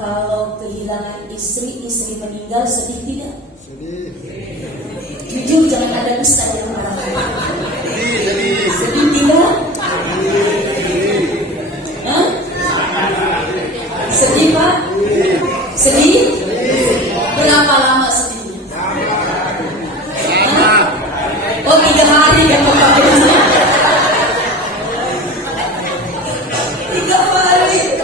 kalau kehilangan istri meninggal sedih tidak? Sedih. Jujur, jangan ada dusta yang marah. Sedih. Sedih tidak? Hah? Sedih Pak? Sedih? Berapa lama sedihnya? Hah? Oh 3 hari kan Bapak Beja? 3 hari.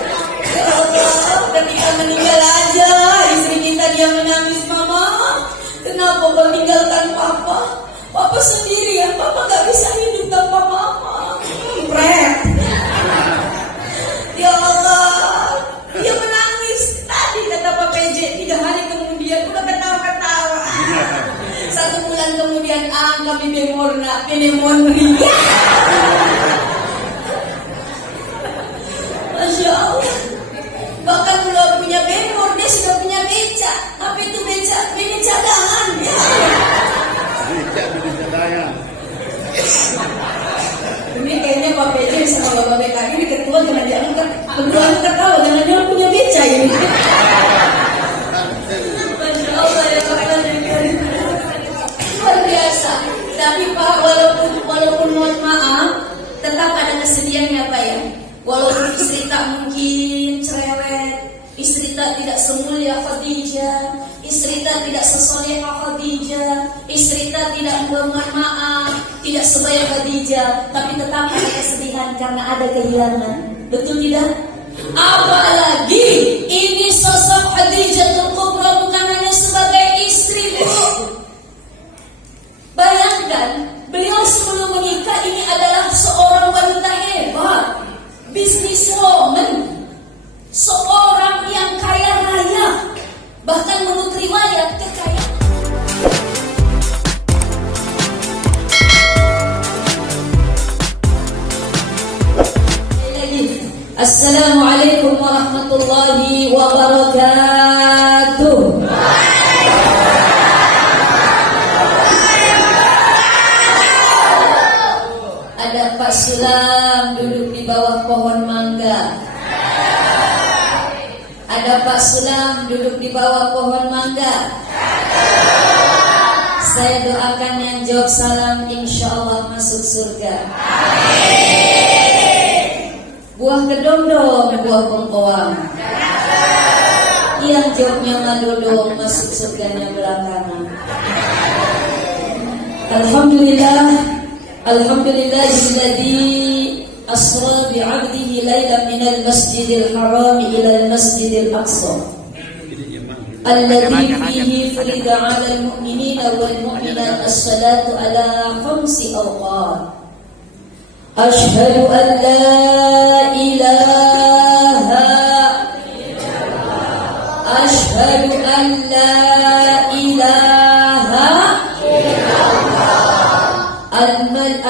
Ya Allah, ketika meninggal aja istri kita dia menangis, Mama. Kenapa kau tinggalkan Papa? Papa sendirian, Papa gak bisa hidup tanpa Mama. Pret. Ya Allah, dia menangis. Tadi kata Pak PJ, 3 hari kemudian udah ketawa-ketawa. 1 bulan kemudian kami pneumonia. Masya Allah. Bahkan belum punya bemor, dia sudah punya beca. Apa itu beca? Beca cadangan. Ya. Beca cadangan. Ini kayaknya Pak PJ sama Bapak BKG ini ketua jangan diangkat. Kedua ketawa, jangan-jangan punya beca ini. Masya Allah ya Pak. Luar biasa. Tapi Pak, walaupun mohon maaf, tetap ada kesedihannya Pak ya. Walaupun istri tak mungkin cerewet, istri tak tidak semulia Khadijah, istri tak tidak sesolehah Khadijah, istri tak tidak mohon maaf, tidak sebaik Khadijah, tapi tetap ada kesedihan karena ada kehilangan. Betul tidak? Apalagi ini sosok Khadijatul Kubra bukan hanya sebagai istri, Bu. Bayangkan, beliau sebelum menikah ini adalah seorang wanita hebat, businesswoman, seorang yang kaya raya, bahkan menurut riwayat kekayaan. Assalamualaikum warahmatullahi wabarakatuh. Ada Pak Sulam duduk di bawah pohon mangga. Ada Pak Sulam duduk di bawah pohon mangga. Saya doakan yang jawab salam insya Allah masuk surga. Buah kedondong, buah bengkoang. Yang jawabnya madodong masuk surganya belakangan. Alhamdulillahilladzi asra bi'abdihi laylan minal masjidil haram ilal masjidil aqsa alladzi fihi furida 'alal mu'minina wal mu'minat as-salatu ala 5 awqat. Ashhadu an la ilaha Ashhadu an la ilaha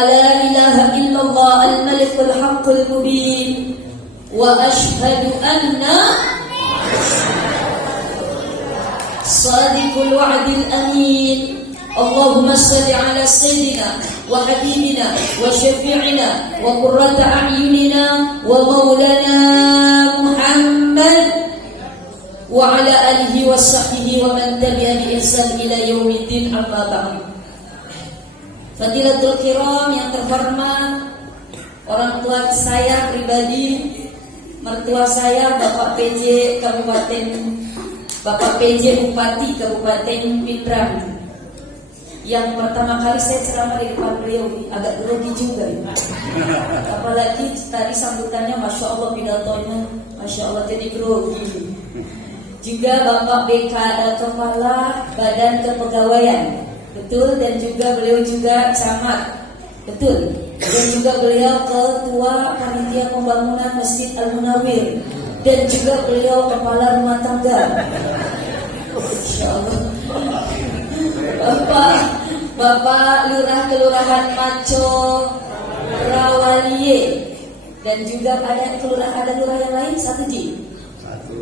la ilaha illallah al-malikul haqqul mubin wa ashhadu anna sadiqul wa'dil amin. Allahumma salli ala sayyidina wa habibina wa syafi'ina wa qurrata a'yunina wa maulana Muhammad wa ala alihi wa sahbihi wa man tabi'a bi ihsan ila yaumiddin, amma ba'd. Fadilatul kiram yang terhormat, orang tua saya pribadi, mertua saya Bapak PJ Bupati Kabupaten Pindrang. Yang pertama kali saya ceramah di depan beliau, agak grogi juga ya. Apalagi tadi sambutannya Masya Allah, pidatonya Masya Allah, jadi grogi. Juga Bapak BK Kepala Badan Kepegawaian, betul, dan juga beliau juga camat, betul, dan juga beliau ketua panitia pembangunan Masjid Al-Munawwir, dan juga beliau kepala rumah tangga. Insya Allah. Bapak Lurah Kelurahan Maco Rawalie, dan juga ada lurah yang lain satu Ji.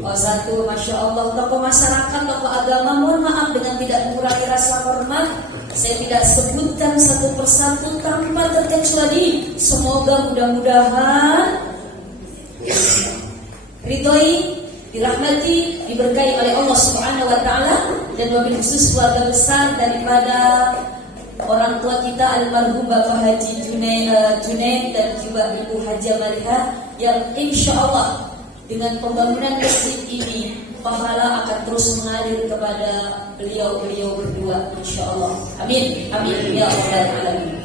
Oh satu, Masya Allah. Tokoh masyarakat, tokoh agama, mohon maaf dengan tidak mengurangi rasa hormat, saya tidak sebutkan satu persatu tanpa terkecuali. Semoga mudah-mudahan ridhoi dirahmati, diberkahi oleh Allah Subhanahu wa taala, dan wabil khusus keluarga besar daripada orang tua kita almarhum Bapak Haji Junaid dan juga Ibu Haji Maliha, yang insya Allah dengan pembangunan masjid ini pahala akan terus mengalir kepada beliau-beliau berdua, insya Allah. Amin, amin ya rabbal alamin.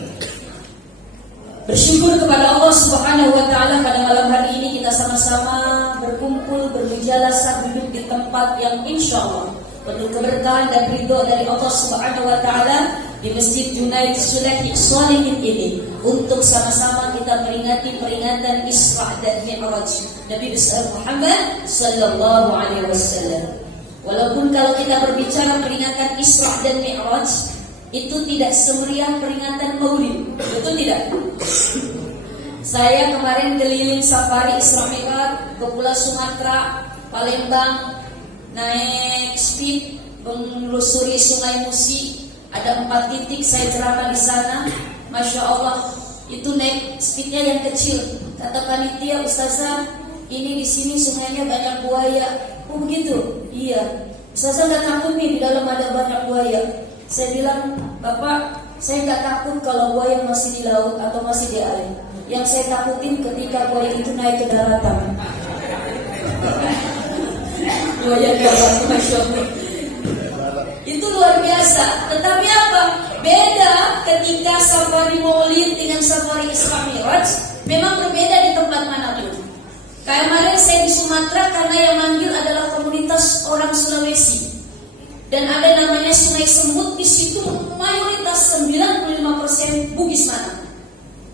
Bersyukur kepada Allah Subhanahu wa taala pada malam hari ini kita sama-sama berkumpul, bermujalasah, duduk di tempat yang insya Allah penuh keberkahan dan ridho dari Allah Subhanahu wa taala di Masjid Junaid Sholihin ini, untuk sama-sama kita peringati peringatan Isra dan Mi'raj Nabi besar Muhammad sallallahu alaihi wasallam. Walaupun kalau kita berbicara peringatan Isra dan Mi'raj itu tidak semeriah peringatan Maulid, betul tidak? Saya kemarin keliling safari Isra Mi'raj ke Pulau Sumatera, Palembang, naik speed menelusuri Sungai Musi. Ada 4 titik saya ceramah di sana. Masya Allah, itu naik speednya yang kecil. Kata panitia, Ustazah, ini di sini sungainya banyak buaya. Oh begitu? Iya. Ustazah nggak takut nih di dalam ada banyak buaya? Saya bilang, Bapak, saya nggak takut kalau buaya masih di laut atau masih di air. Yang saya takutin ketika buaya itu naik ke daratan. Buaya darat, Masya Allah. Itu luar biasa. Tetapi apa? Beda ketika safari Maulid dengan safari Isra Mi'raj. Memang berbeda di tempat manapun. Kayak kemarin saya di Sumatera, karena yang manggil adalah komunitas orang Sulawesi. Dan ada namanya Sungai Semut, di situ mayoritas 95% Bugis mana.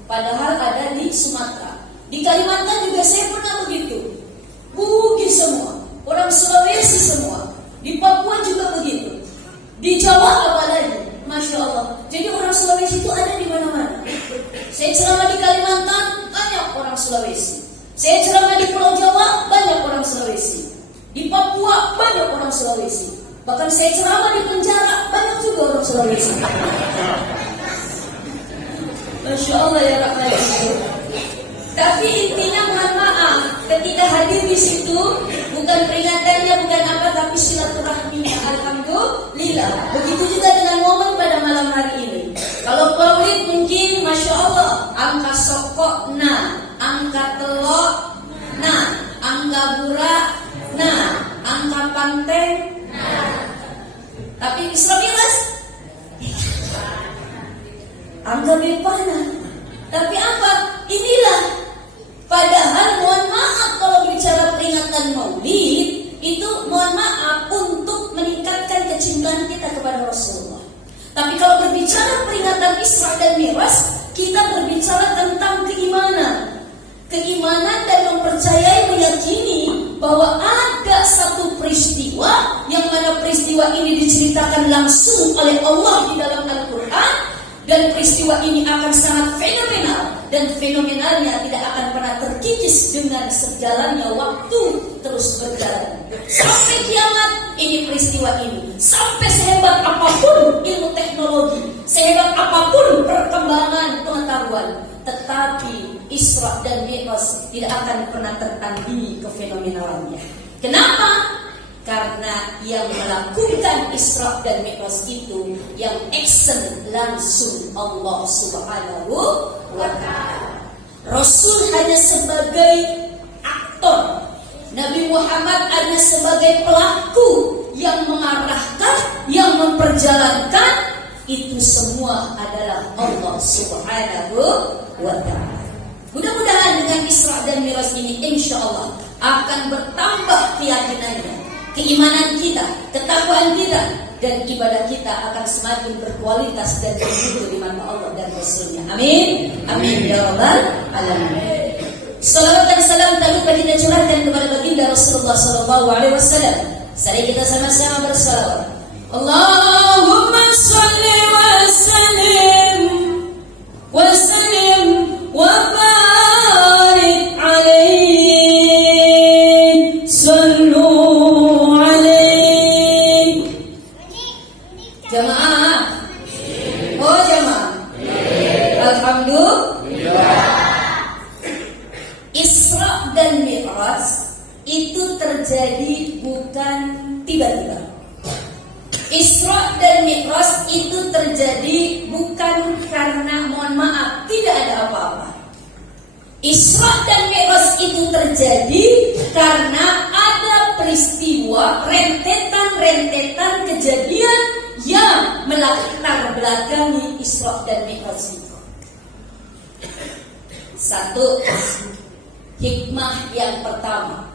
Padahal ada di Sumatera. Di Kalimantan juga saya pernah begitu. Bugis semua, orang Sulawesi semua. Di Papua juga begitu. Di Jawa apalagi, Masya Allah. Jadi orang Sulawesi itu ada di mana-mana. Saya ceramah di Kalimantan, banyak orang Sulawesi. Saya ceramah di Pulau Jawa, banyak orang Sulawesi. Di Papua, banyak orang Sulawesi. Bahkan saya ceramah di penjara, banyak juga orang Sulawesi. Masya Allah ya Rabbal alamin. Tapi intinya mohon maaf, ketika hadir di situ bukan peringatannya, bukan apa, tapi silaturahminya. Alhamdulillah. Begitu juga dengan momen pada malam hari ini. Kalau Maulid mungkin Masya Allah, angka sokok nah, angka telok nah, angka burak nah, angka panteng nah. Tapi Isra Mi'raj angka bepana. Tapi apa? Inilah. Padahal mohon maaf, kalau bicara peringatan Maulid itu mohon maaf untuk meningkatkan kecintaan kita kepada Rasulullah. Tapi kalau berbicara peringatan Isra dan Mi'raj, kita berbicara tentang keimanan. Keimanan dan mempercayai, meyakini bahwa ada satu peristiwa yang mana peristiwa ini diceritakan langsung oleh Allah di dalam Al-Quran. Dan peristiwa ini akan sangat fenomenal, dan fenomenalnya tidak akan pernah terkikis dengan sejalannya waktu terus berjalan. Sampai kiamat ini peristiwa ini. Sampai sehebat apapun ilmu teknologi, sehebat apapun perkembangan pengetahuan, tetapi Isra dan Mi'raj tidak akan pernah tertandingi kefenomenalannya. Kenapa? Karena yang melakukan Isra dan Mi'raj itu yang action langsung Allah Subhanahu wa ta'ala. Rasul hanya sebagai aktor, Nabi Muhammad hanya sebagai pelaku yang mengarahkan, yang memperjalankan. Itu semua adalah Allah Subhanahu wa ta'ala. Mudah-mudahan dengan Isra dan Mi'raj ini insya Allah akan bertambah keyakinannya, keimanan kita, ketakwaan kita, dan ibadah kita akan semakin berkualitas dan bermutu di mata Allah dan Rasulnya. Amin, amin ya rabbal alamin. Salawat dan salam tak lupa kita curahkan kepada baginda Rasulullah sallallahu alaihi wasallam. Mari kita sama-sama bersalawat. Allahumma shalli wa sallim wa barik alaihi. Jamaah, oh jamaah, alhamdulillah. Isra dan Mi'raj itu terjadi tiba-tiba. Isra dan Mi'raj itu terjadi bukan karena, mohon maaf, tidak ada apa-apa. Isra dan Mi'raj itu terjadi karena ada peristiwa rentetan kejadian yang melatar belakangi Isra dan Mi'raj itu. Satu, hikmah yang pertama.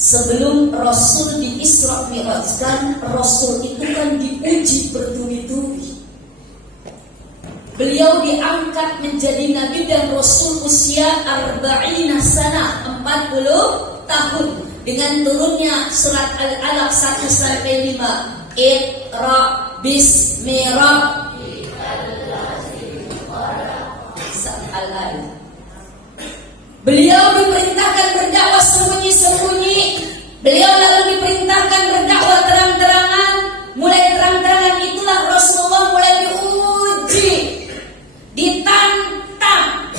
Sebelum Rasul di Isra Mi'rajkan, Rasul itu kan diuji bertubi-tubi. Beliau diangkat menjadi Nabi dan Rasul usia 40 sana, 40 tahun. Dengan turunnya surat Al-Alaq 1-5. Iqra bismi rabbikal ladzi khalaq. Al-Alaq. Beliau diperintahkan berdakwah sembunyi-sembunyi. Beliau lalu diperintahkan berdakwah terang-terangan. Mulai terang-terangan itulah Rasulullah mulai diuji, ditantang,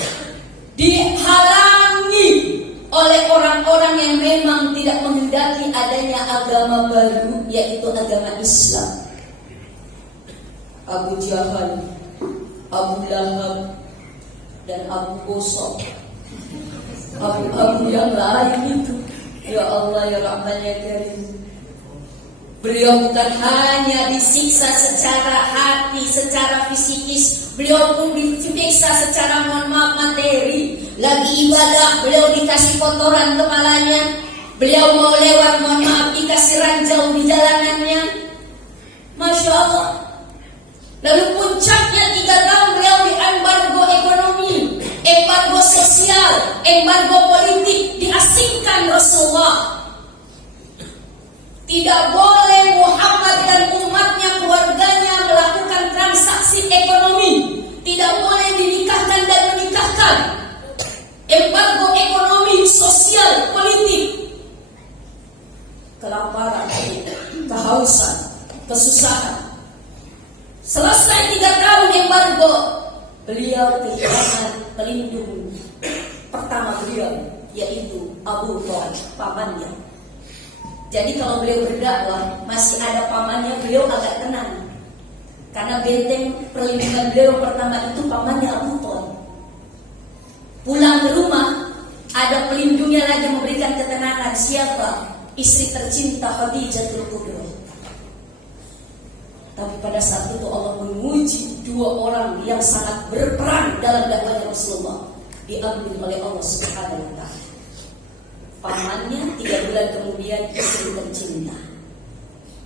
dihalangi oleh orang-orang yang memang tidak menghendaki adanya agama baru, yaitu agama Islam. Abu Jahal, Abu Lahab, dan Abu Bosok, Abu yang lain itu. Ya Allah, ya Rahman, ya Karim. Beliau bukan hanya disiksa secara hati, secara fisikis, beliau pun disiksa secara, mohon maaf, materi. Lagi ibadah, beliau dikasih kotoran kepalanya. Beliau mau lewat, mohon maaf, dikasih ranjau di jalanannya. Masya Allah. Lalu puncaknya 3 tahun beliau diembargo ekonomi, embargo sosial, embargo politik, diasingkan Rasulullah. Tidak boleh Muhammad dan umatnya, keluarganya melakukan transaksi ekonomi. Tidak boleh dinikahkan dan menikahkan. Embargo ekonomi, sosial, politik. Kelaparan, kehausan, kesusahan. Selesai 3 tahun embargo, beliau kehilangan pelindung pertama beliau, yaitu Abu Thalib, pamannya. Jadi kalau beliau berdakwah masih ada pamannya, beliau agak tenang. Karena benteng perlindungan beliau pertama itu pamannya Abu Thalib. Pulang ke rumah ada pelindungnya lagi memberikan ketenangan. Siapa? Istri tercinta Khadijatul Kubra. Tapi pada saat itu Allah menguji 2 orang yang sangat berperan dalam dakwahnya Rasulullah, diambil oleh Allah Subhanahu wa Ta'ala. Pamannya 3 bulan kemudian istri tercinta.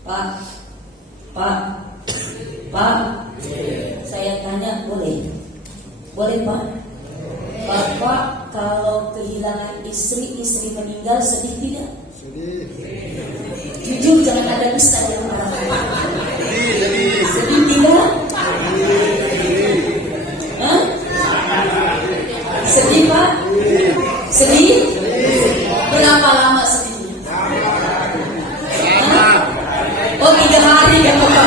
Pak, saya tanya boleh? Boleh Pak? Bapak kalau kehilangan istri meninggal sedih tidak? Jujur, jangan ada dusta yang marah. Sedih tidak? Hah? Sedih Pak? Sedih? Berapa lama sedihnya? Oh 3 hari ya Bapak.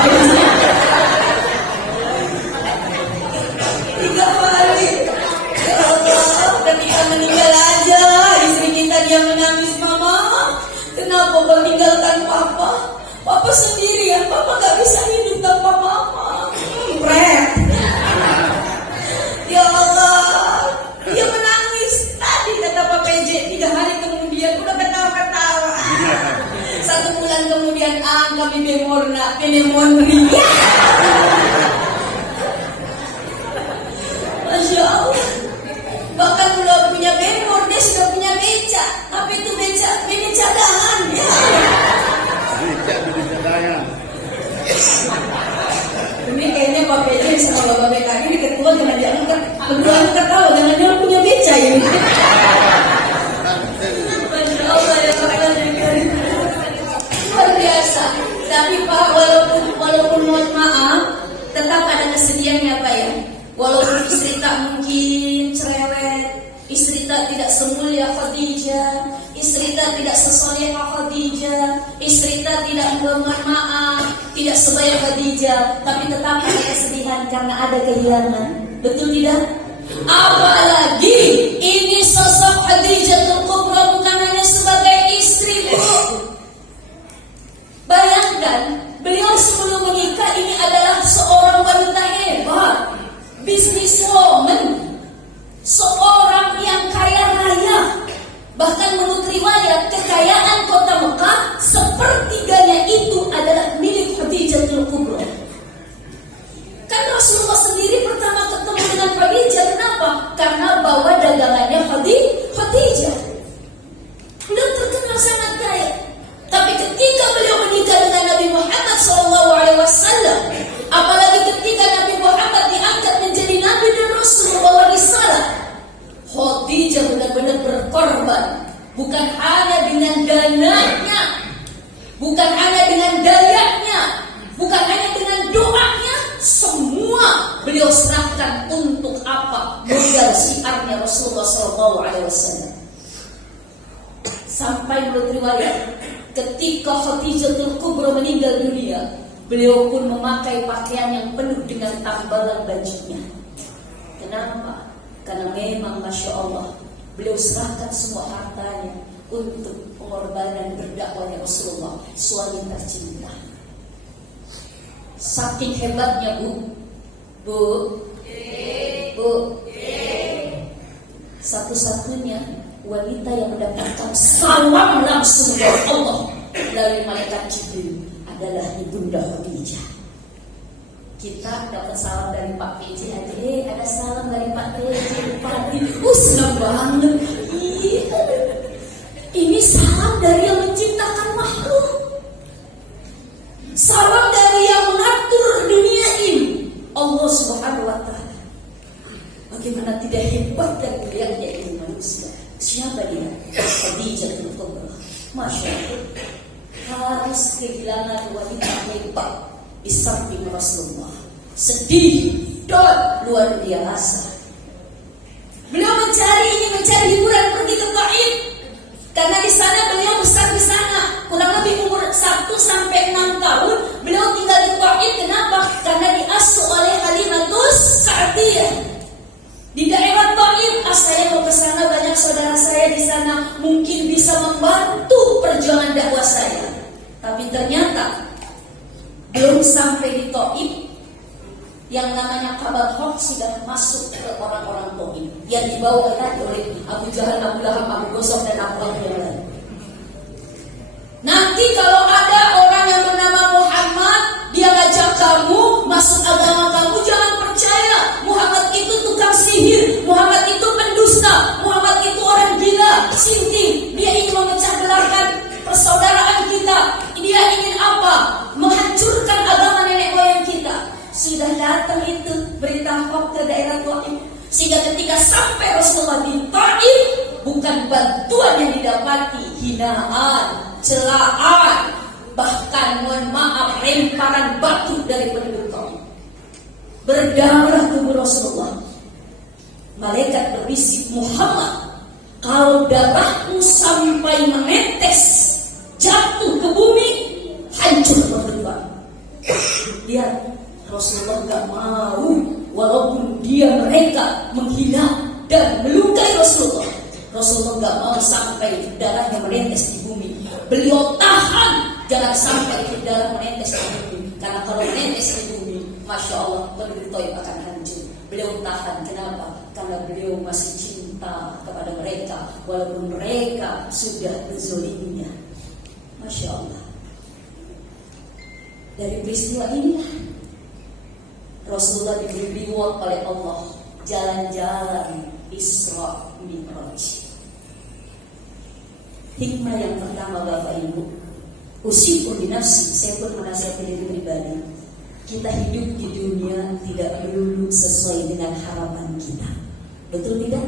3 hari. Ya Allah, ketika meninggal aja istri kita dia menangis, Mama. Kenapa kau meninggalkan Papa? Papa sendirian, Papa gak bisa hidup tanpa Mama. Pret. Ya Allah, dia menangis. Tadi kata Pak PJ 3 hari kemudian udah ketawa-ketawa. 1 bulan kemudian kami pneumonia. Masya Allah. Bahkan belum punya bemor, dia sudah punya beca. Apa itu beca? Beca cadangan. Ini kayaknya Pak PJ sama Bapak BKI ini ketua jangan diangkat. Berdua angkat tahu, jangan dia punya beca ini. Masya Allah, ya Rahman, ya Karim. Luar biasa. Tapi Pak, walaupun mohon maaf, tetap ada kesedihannya Pak ya. Walaupun istri tak mungkin cerewet, istri tak tidak semulia Khadijah, istri tak tidak sesolehah Khadijah, istri tak tidak bermaaf, tidak sebaya Khadijah, tapi tetap ada kesedihan karena ada kehilangan. Betul tidak? Apalagi ini sosok Khadijatul Kubra bukan hanya sebagai istri, Bu. benar-benar berkorban, bukan hanya dengan dananya, bukan hanya dengan dayanya, bukan hanya dengan doanya, semua beliau serahkan untuk apa? Modal syiarnya Rasulullah SAW. Sampai menurut riwayat, ketika Khadijatul Kubra meninggal dunia, beliau pun memakai pakaian yang penuh dengan tambalan bajunya. Kenapa? Karena memang Masya Allah, beliau serahkan semua hartanya untuk pengorbanan berdakwahnya Rasulullah, suami tercinta. Saking hebatnya Bu, satu-satunya wanita yang mendapatkan salam langsung dari Allah dari malaikat Jibril adalah Ibunda Khadijah. Kita dapat salam dari Pak PJ aja, ada salam dari Pak PJ, Bupati. Senang banget. Ini salam dari yang menciptakan makhluk, salam dari yang mengatur dunia ini, Allah Subhanahu wa Ta'ala. Bagaimana tidak hebat dan mulianya ini manusia. Siapa dia? Khadijatul Kubra. Masya Allah, harus kehilangan wanita hebat di samping Rasulullah. Sedih dan luar biasa. Beliau mencari hiburan, pergi ke Taif, karena di sana beliau besar di sana, kurang lebih umur 1 sampai 6 tahun beliau tinggal di Taif. Kenapa? Karena diasuh oleh Halimatus Sa'diyah. Di daerah Taif, saya mau ke sana, banyak saudara saya di sana, mungkin bisa membantu perjuangan dakwah saya. Tapi ternyata belum sampai di Taif, yang namanya kabar hoax sudah masuk ke orang-orang Taif yang dibawa oleh Abu Jahal, Abu Lahab, Abu Gosok dan Abu yang lain. Nanti kalau ada orang yang bernama Muhammad, dia ngajak kamu masuk agama kamu, jangan percaya. Muhammad itu tukang sihir, Muhammad itu pendusta, Muhammad itu orang gila, sinting. Dia ingin memecah belahkan persaudaraan kita. Dia ingin apa? Menghancurkan agama nenek moyang kita. Sudah datang itu berita hoax ke daerah Taif, sehingga ketika sampai Rasulullah di Taif, bukan bantuan yang didapati, hinaan, celaan, bahkan mohon maaf, lemparan batu dari penduduk Taif. Berdarah tubuh Rasulullah. Malaikat berbisik, Muhammad, kalau darahmu sampai menetes jatuh ke bumi, hancur berdebar. Lihat, Rasulullah gak mau, walaupun mereka menghina dan melukai Rasulullah. Rasulullah gak mau sampai darahnya menetes di bumi. Beliau tahan jangan sampai darah menetes di bumi, karena kalau menetes di bumi, Masya Allah, penduduk Taif akan hancur. Beliau tahan. Kenapa? Karena beliau masih cinta kepada mereka, walaupun mereka sudah berzoliminya. Masya Allah. Dari peristiwa inilah Rasulullah diberi reward oleh Allah, jalan-jalan Isra Mi'raj. Hikmah yang pertama, Bapak Ibu, usikum binafsi, saya pun menasihati diri pribadi. Kita hidup di dunia tidak melulu sesuai dengan harapan kita. Betul tidak?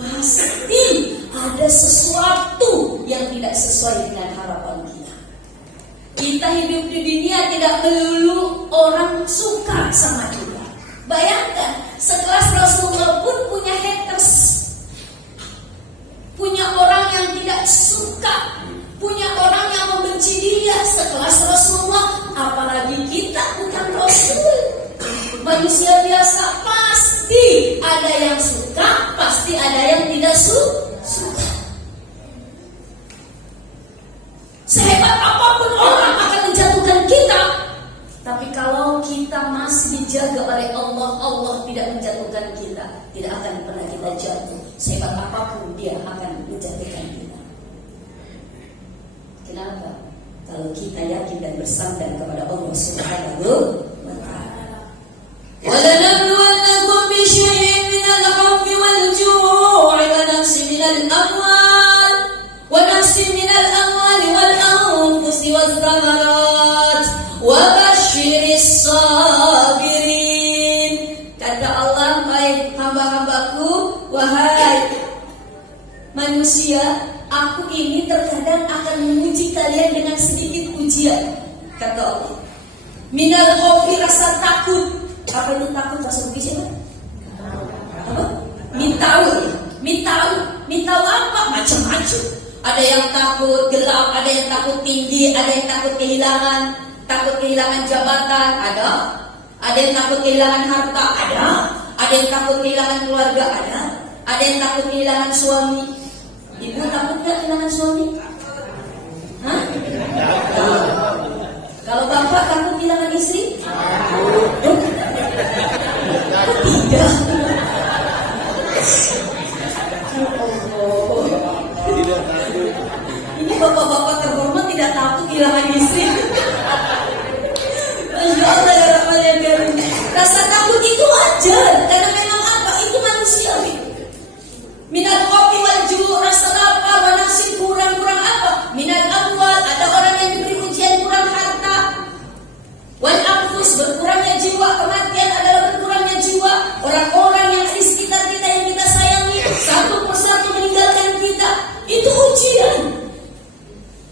Pasti ada sesuatu yang tidak sesuai dengan harapan kita. Kita hidup di dunia tidak melulu orang suka sama kita. Bayangkan, sekelas Rasulullah pun punya haters, punya orang yang tidak suka, punya orang yang membenci dia. Sekelas Rasulullah, apalagi kita bukan Rasul, manusia biasa. Pasti ada yang suka, pasti ada yang tidak suka. Sehebat apapun orang akan menjatuhkan kita, tapi kalau kita masih dijaga oleh Allah, Allah tidak menjatuhkan kita, tidak akan pernah kita jatuh. Sehebat apapun dia akan menjatuhkan kita. Kenapa? Kalau kita yakin dan bersandar kepada Allah Subhanahu wa Ta'ala. وَلَنَبْلُوَنَّكُمْ بِشَيْءٍ مِنَ الْخَوْفِ وَالْجُوعِ وَنَقْصٍ مِنَ الْأَمْوَالِ وَالْأَنفُسِ وَالثَّمَرَاتِ وَبَشِّرِ الصَّابِرِينَ. Kata Allah, hai hamba-hambaku, wahai ujian, kata Allah. Minal khawfi, rasa takut. Apa itu takut bahasa Indonesia? Apa? Mintau apa? Macam-macam. Ada yang takut gelap, ada yang takut tinggi, ada yang takut kehilangan jabatan, ada yang takut kehilangan harta, ada yang takut kehilangan keluarga, ada yang takut kehilangan suami. Ibu takut nggak kehilangan suami? Hah? Kalau bapak takut kehilangan istri? Tidak. Ini bapak-bapak terhormat tidak takut kehilangan istri. Masya Allah ya Rahman ya Karim. Rasa takut itu wajar, karena memang apa? Itu manusiawi. Minal khawfi wal ju', rasa lapar, wa nafsin, kurang apa? Minal amwal, ada orang yang diberi ujian kurang harta. Wal anfus, berkurangnya jiwa, kematian adalah berkurangnya jiwa. Orang-orang yang di sekitar kita yang kita sayangi satu persatu meninggalkan kita, itu ujian.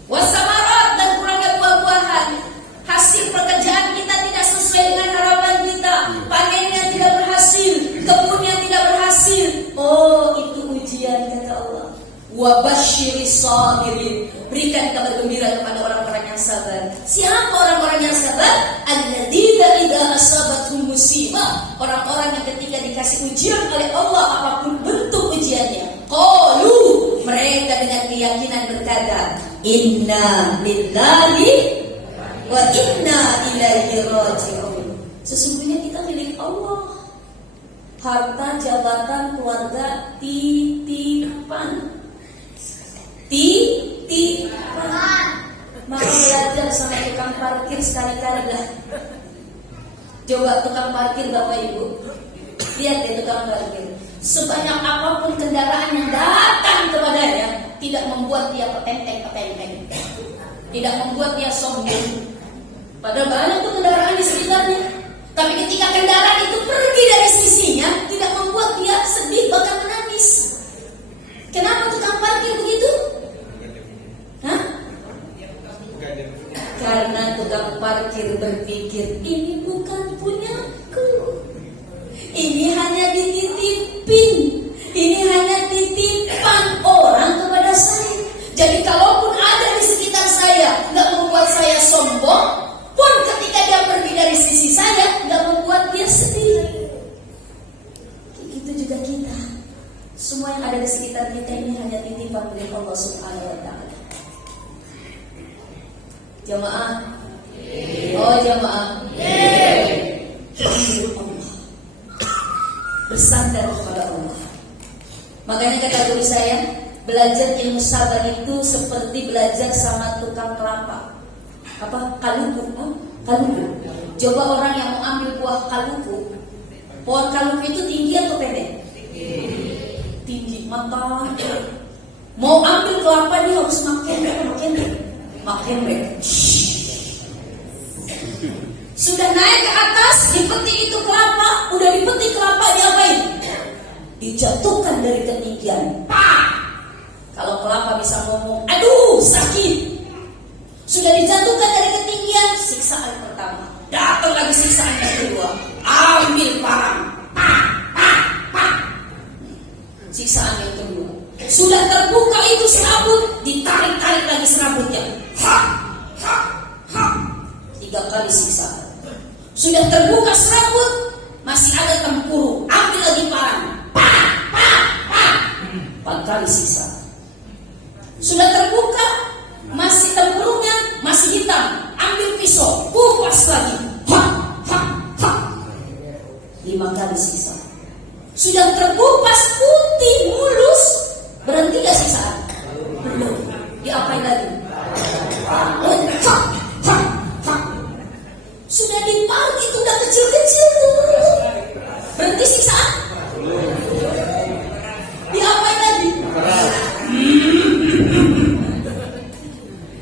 Wasamarat, dan kurangnya buah-buahan. Hasil pekerjaan kita tidak sesuai dengan harapan kita, panennya tidak berhasil, kebunnya tidak berhasil. Oh, itu ujian, kata Allah. Wa basyiris sabirin, berikan kabar gembira kepada orang-orang yang sabar. Siapa orang-orang yang sabar? Alladzina idza asabatuhum musibah, orang-orang yang ketika dikasih ujian oleh Allah apapun bentuk ujiannya, qalu, mereka dengan keyakinan berkata, inna lillahi wa inna ilaihi raji'un. Sesungguhnya kita milik Allah. Harta, jabatan, keluarga titipan. Maka belajar sama tukang parkir sekali-kali lah. Coba tukang parkir Bapak Ibu, lihat deh tukang parkir. Sebanyak apapun kendaraan yang datang kepadanya, tidak membuat dia petenteng, tidak membuat dia sombong. Padahal banyak tuh kendaraan di sekitarnya. Tapi ketika kendaraan itu pergi dari sisinya, tidak membuat dia sedih bahkan menangis. Kenapa tukang parkir begitu? Hah? Karena tukang parkir berpikir, ini bukan punyaku, ini hanya dititipin, ini hanya titipan orang kepada saya. Jadi kalaupun ada di sekitar saya, nggak membuat saya sombong, pun ketika dia pergi dari sisi saya, nggak membuat dia sedih. Begitu juga kita. Semua yang ada di sekitar kita ini hanya titipan dari Allah Subhanahu wa Ta'ala. Jamaah, oh jamaah, Allah, bersandar kepada Allah. Makanya kata guru saya, belajar ilmu sabar itu seperti belajar sama tukang kelapa. Kaluku. Coba orang yang mau ambil buah kaluku, pohon kaluku itu tinggi atau pendek? Tinggi, matang. Mau ambil kelapa dia harus makin baik. Sudah naik ke atas, dipetik itu kelapa, udah dipetik kelapa diapain? Dijatuhkan dari ketinggian. Kalau kelapa bisa ngomong, aduh sakit. Sudah dijatuhkan dari ketinggian, siksaan pertama. Datang lagi siksaan yang kedua. Ambil parang. Siksaan yang kedua. Sudah terbuka itu serabut, ditarik-tarik lagi serabutnya. 3 kali siksaan. Sudah terbuka serabut, masih ada tempurung. Ambil lagi parang. 4 kali siksaan. Sudah terbuka, masih tempurungnya, masih hitam. Ambil pisau, kupas lagi. 5 kali siksaan. Sudah terkupas putih mulus, berhenti gak siksaan? Belum. Diapain lagi? Sudah diparut itu udah kecil-kecil tuh. Berhenti siksaan? Diapain lagi?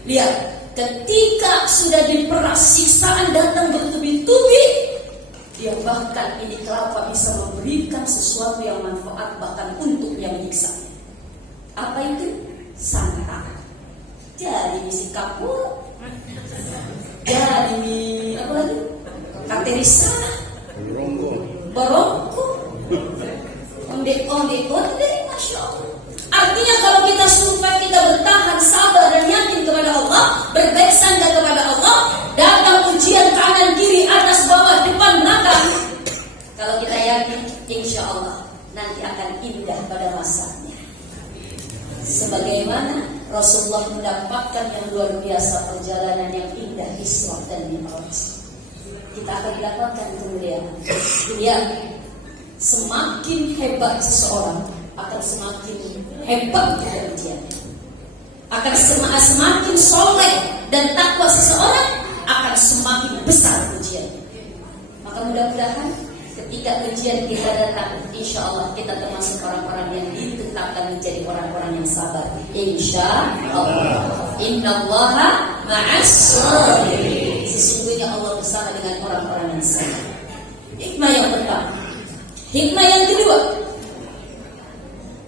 Lihat, ketika sudah diperas, siksaan datang bertubi-tubi. Dia bahkan ini kelapa bisa memberikan sesuatu yang manfaat bahkan untuk yang menyiksa. Apa itu? Santan. Jadi misi kapur Jadi apa lagi? Katerisana, Ronggo. barongko, onde, masya Allah. Artinya kalau kita sumpah, kita bertahan, sabar dan yakin kepada Allah, berbaik sangka kepada Allah, datang ujian kanan kiri atas bawah depan belakang. Kalau kita yakin, insya Allah nanti akan indah pada masanya. Sebagaimana Rasulullah mendapatkan yang luar biasa perjalanan yang indah Isra dan Mi'raj, kita akan mendapatkan kemuliaan. Ya, semakin hebat seseorang akan semakin hebat ujiannya. Akan semakin soleh dan takwa seseorang akan semakin besar ujiannya. Maka mudah-mudahan ketika ujian kita datang, insya Allah kita termasuk orang-orang yang ditetapkan menjadi orang-orang yang sabar. Insya Allah. Innallaha ma'as-sabirin. Sesungguhnya Allah bersama dengan orang-orang yang sabar. Hikmah yang pertama. Hikmah yang kedua,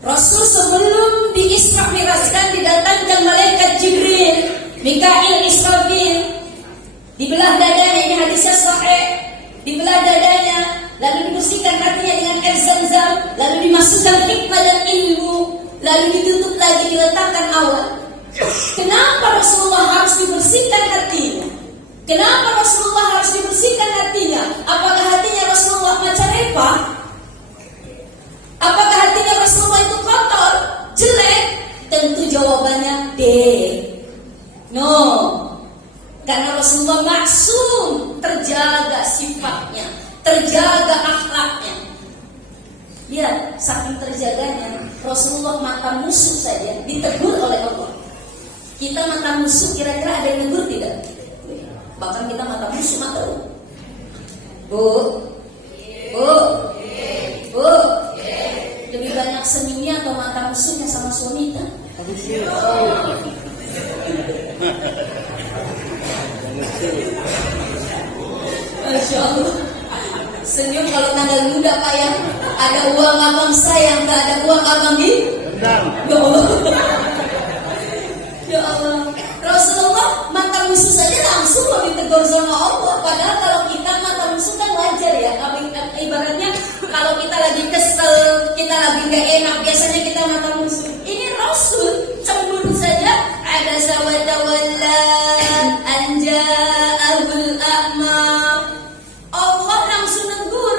Rasul sebelum di-Isra Mi'rajkan didatangkan malaikat Jibril, Mikail, Israfil, dibelah dadanya, ini hadisnya sahih, dibelah dadanya, lalu dibersihkan hatinya dengan air Zam-Zam, lalu dimasukkan hikmah dan ilmu, lalu ditutup lagi, diletakkan awal. Kenapa Rasulullah harus dibersihkan hatinya? Kenapa Rasulullah harus dibersihkan hatinya? Apakah hatinya Rasulullah macam apa? Apakah hatinya Rasulullah itu kotor, jelek? Tentu jawabannya D. No. Karena Rasulullah maksum, terjaga sifatnya, terjaga akhlaknya. Lihat, saking terjaganya, Rasulullah mata musuh saja ditegur oleh Allah. Kita mata musuh kira-kira ada yang negur tidak? Bahkan kita mata musuh mata. Bu, lebih banyak senyumnya atau mata musuhnya sama suami kan? Masya Allah. Senyum kalau tanggal muda Pak ya. Ada uang abang sayang, nggak ada uang abang di. Ya Allah. Ya Allah. Rasulullah mata musuh saja langsung mau ditegur sama Allah. Padahal kalau kita mata musuh kan wajar ya. Ibaratnya kalau kita lagi kesel, kita lagi nggak enak, biasanya kita mata musuh. Ini Rasul cemburu saja. Ada sawadawalla anja abul a'ma. Allah langsung negur,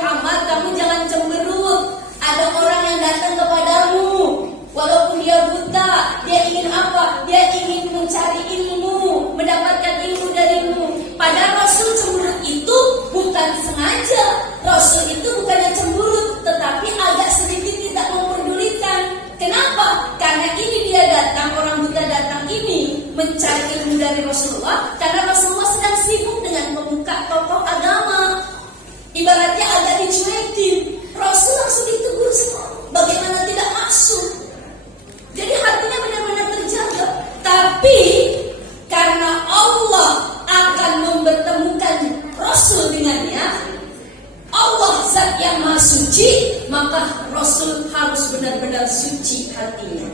Muhammad, kamu jangan cemberut. Ada orang yang datang kepadamu, walaupun dia buta, dia ingin apa? Dia ingin mencari ilmu, mendapatkan ilmu darimu. Padahal Rasul cemberut itu bukan sengaja. Rasul itu bukannya cemberut, tetapi agak sedikit tidak memperdulikan. Kenapa? Karena ini dia datang, orang buta datang ini mencari ilmu dari Rasulullah, karena Rasulullah sedang sibuk dengan membuka tokoh agama. Ibaratnya agak dicuekin. Rasul langsung ditegur semua. Bagaimana tidak masuk? Jadi hatinya benar-benar terjaga. Tapi karena Allah akan mempertemukan Rasul dengannya, Allah zat yang maha suci, maka Rasul harus benar-benar suci hatinya.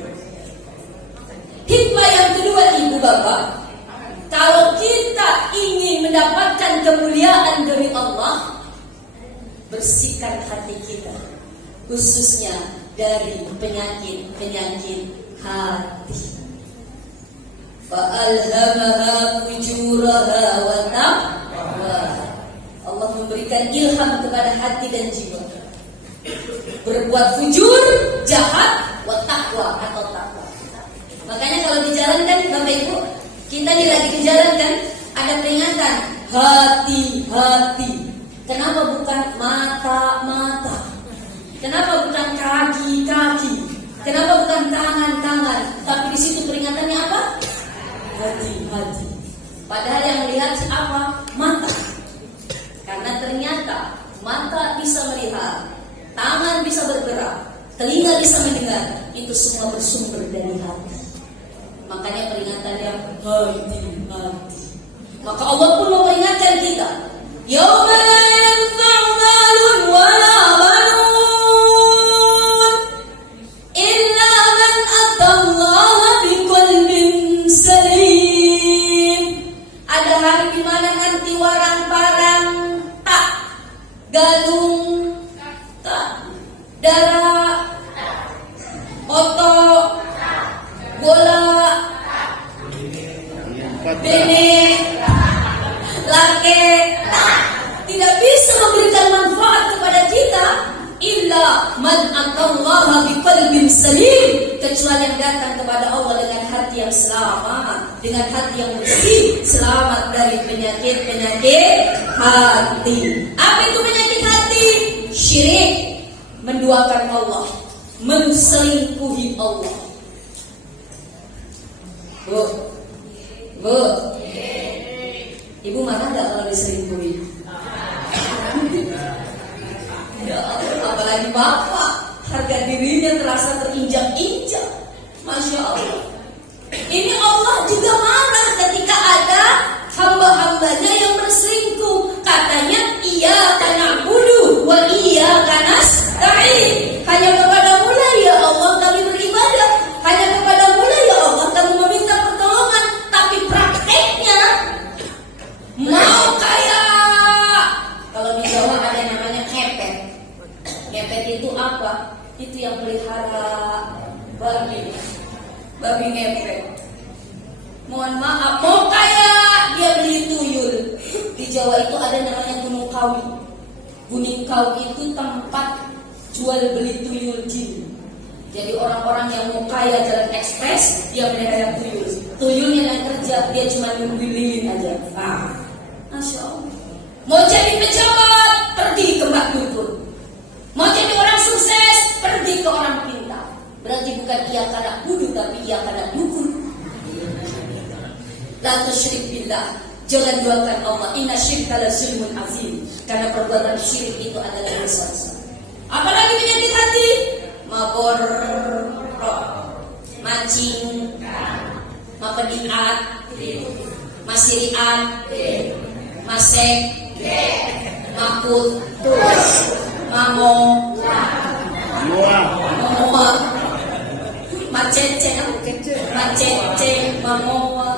Hikmah yang kedua, ibu bapak, kalau kita ingin mendapatkan kemuliaan dari Allah, bersihkan hati kita, khususnya dari penyakit hati. Fa'alhamaha fujuraha wa taqwa. Allah memberikan ilham kepada hati dan jiwa. Berbuat fujur, jahat, wa taqwa atau takwa. Makanya kalau dijalankan Bapak Ibu, kita ini lagi dijalankan, ada peringatan hati-hati. Kenapa bukan mata-mata? Kenapa bukan kaki-kaki? Kenapa bukan tangan-tangan? Tapi di situ peringatannya apa? Hati-hati. Padahal yang melihat apa? Mata. Karena ternyata mata bisa melihat, tangan bisa bergerak, telinga bisa mendengar. Itu semua bersumber dari hati. Makanya peringatannya hati-hati. Maka Allah pun memperingatkan kita. Yauma la yanfa'u malun wala banun illa man atallaha biqalbin salim. gadung, tak, darah, otot, bola, bene, laki, tidak bisa memberikan manfaat kepada kita illa man atallaha biqalbin salim, kecuali yang datang kepada Allah dengan hati yang selamat, dengan hati yang bersih, selamat dari penyakit-penyakit hati. Apa itu penyakit hati? Syirik, menduakan Allah, menselingkuhi Allah. Bu, ibu marah nggak kalau diselingkuhi? Ya Allah, apalagi bapak, harga dirinya terasa terinjak-injak. Masya Allah. Ini Allah juga marah ketika ada hamba-hambanya yang berselingkuh. Katanya iyyaka na'budu wa iyyaka nasta'in. Hanya kepadamu lah ya Allah kami beribadah. Hanya kepadamu lah ya Allah kami meminta pertolongan. Tapi prakteknya mau kayak, kalau di Jawa ada yang namanya ngepet. Ngepet itu apa? Itu yang pelihara babi ngepet. Mohon maaf, mau kayak dia beli tuyul. Di Jawa itu ada namanya Gunung Kawi. Gunung Kawi itu tempat jual beli tuyul jin. Jadi orang-orang yang mau kaya jalan ekspres, dia melihara tuyul. Tuyulnya yang kerja, dia cuma nungguin aja. Masya Allah. Mau jadi pejabat, pergi ke Mbak Dukun. Mau jadi orang sukses, pergi ke orang pintar. Berarti bukan ia karena budu, tapi ia karena dukun. La tusyrik billah, jangan duakan Allah. Inna syirka la zulmun azim. Karena perbuatan syirik itu adalah dosa besar. Apalagi penyakit hati? Mabor, mancing, mapediat, masirian, masek, makut, mamong, mamoa, macece, mamoa,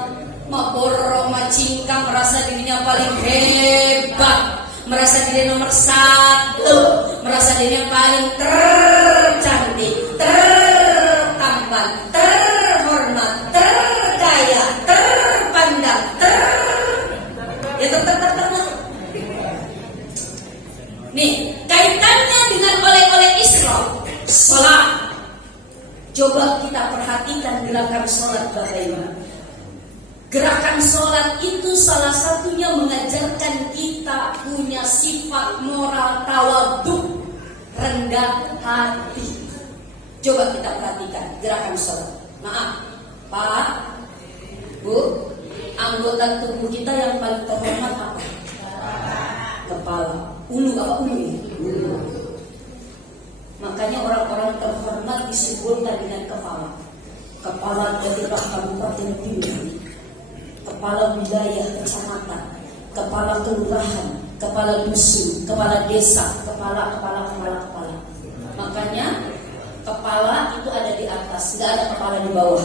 maboro, macingkang, merasa dirinya paling hebat, merasa dirinya nomor 1, merasa dirinya paling tercantik, tertampan, terhormat, terkaya, terpandang, Nih, kaitannya dengan oleh-oleh Islam, sholat. Coba kita perhatikan gerakan sholat bagaimana. Gerakan sholat itu salah satunya mengajarkan kita punya sifat moral tawadhu, rendah hati. Coba kita perhatikan gerakan sholat. Maaf, Pak, Bu, anggota tubuh kita yang paling terhormat apa? Kepala. Ulu apa ulu ya? Ulu. Makanya orang-orang terhormat disimbolkan dengan kepala. Kepala daerah kabupaten tinggi, kepala wilayah kecamatan, kepala kelurahan, kepala dusun, kepala desa, kepala. Makanya kepala itu ada di atas, nggak ada kepala di bawah.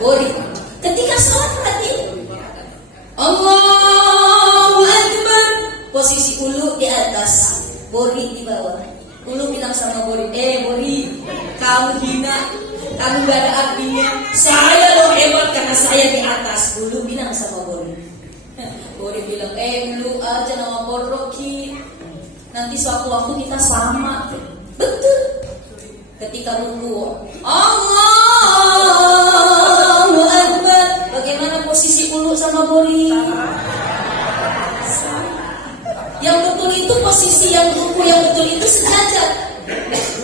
Bori. Ketika sholat berarti Allahu Akbar, posisi ulu di atas, bori di bawah. Ulu bilang sama bori, bori, kamu hina, kamu gak ada artinya. Saya loh hebat karena saya di atas. Ulu bilang sama bori. Bori bilang, ulu aja nama boroki. Nanti suatu waktu kita sama. Betul. Ketika ruku, Allahu Akbar. Bagaimana posisi ulu sama bori? Yang betul itu posisi posisi yang ruku yang betul itu sejajar.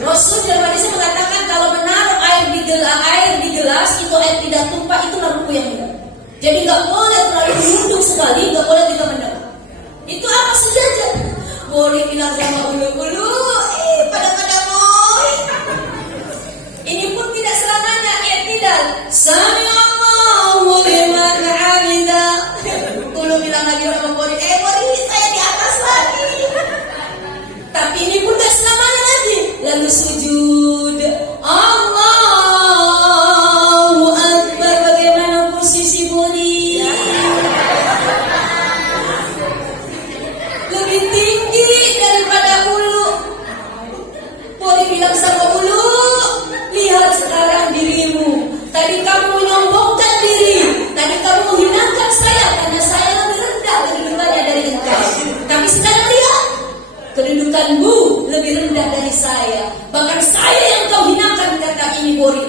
Rasul dalam hadisnya mengatakan kalau menaruh air di gelas itu air tidak tumpah, itulah ruku yang benar. Jadi nggak boleh terlalu nunduk sekali, nggak boleh juga mendekat. Itu apa sejajar? Boleh bilang sama ulu-ulu, pada boy. Ini pun tidak selamanya tidak. Sami Allahu liman hamidah. Ulu bilang lagi sama boy, boy saya di atas lagi. Tapi ini pun tidak selamanya lagi. Lalu sujud. Allahu Akbar. Bagaimana posisi bodi? Lebih tinggi daripada ulu. Bodi bilang sama ulu, lihat sekarang dirimu. Tadi kamu menyombongkan diri. Tadi kamu menghinakan saya karena saya lebih rendah kedudukannya dari engkau. Tapi sekarang lihat, kedudukanmu lebih rendah dari saya. Bahkan saya yang kau hinakan, kata ini Bori.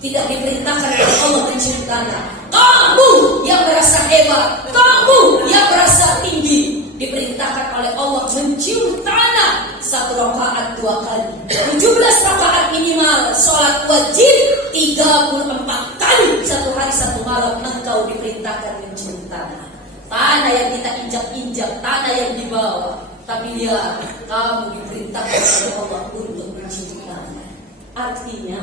Tidak diperintahkan oleh Allah mencium tanah. Kamu yang merasa hebat, kamu yang merasa tinggi, diperintahkan oleh Allah mencium tanah 1 rakaat 2 kali. 17 rakaat minimal. Sholat wajib 34 kali 1 hari 1 malam. Engkau diperintahkan mencium tanah. Tanah yang kita injak-injak, tanah yang dibawa. Tapi lihat, kamu diperintahkan oleh Allah untuk mencium tanah. Artinya,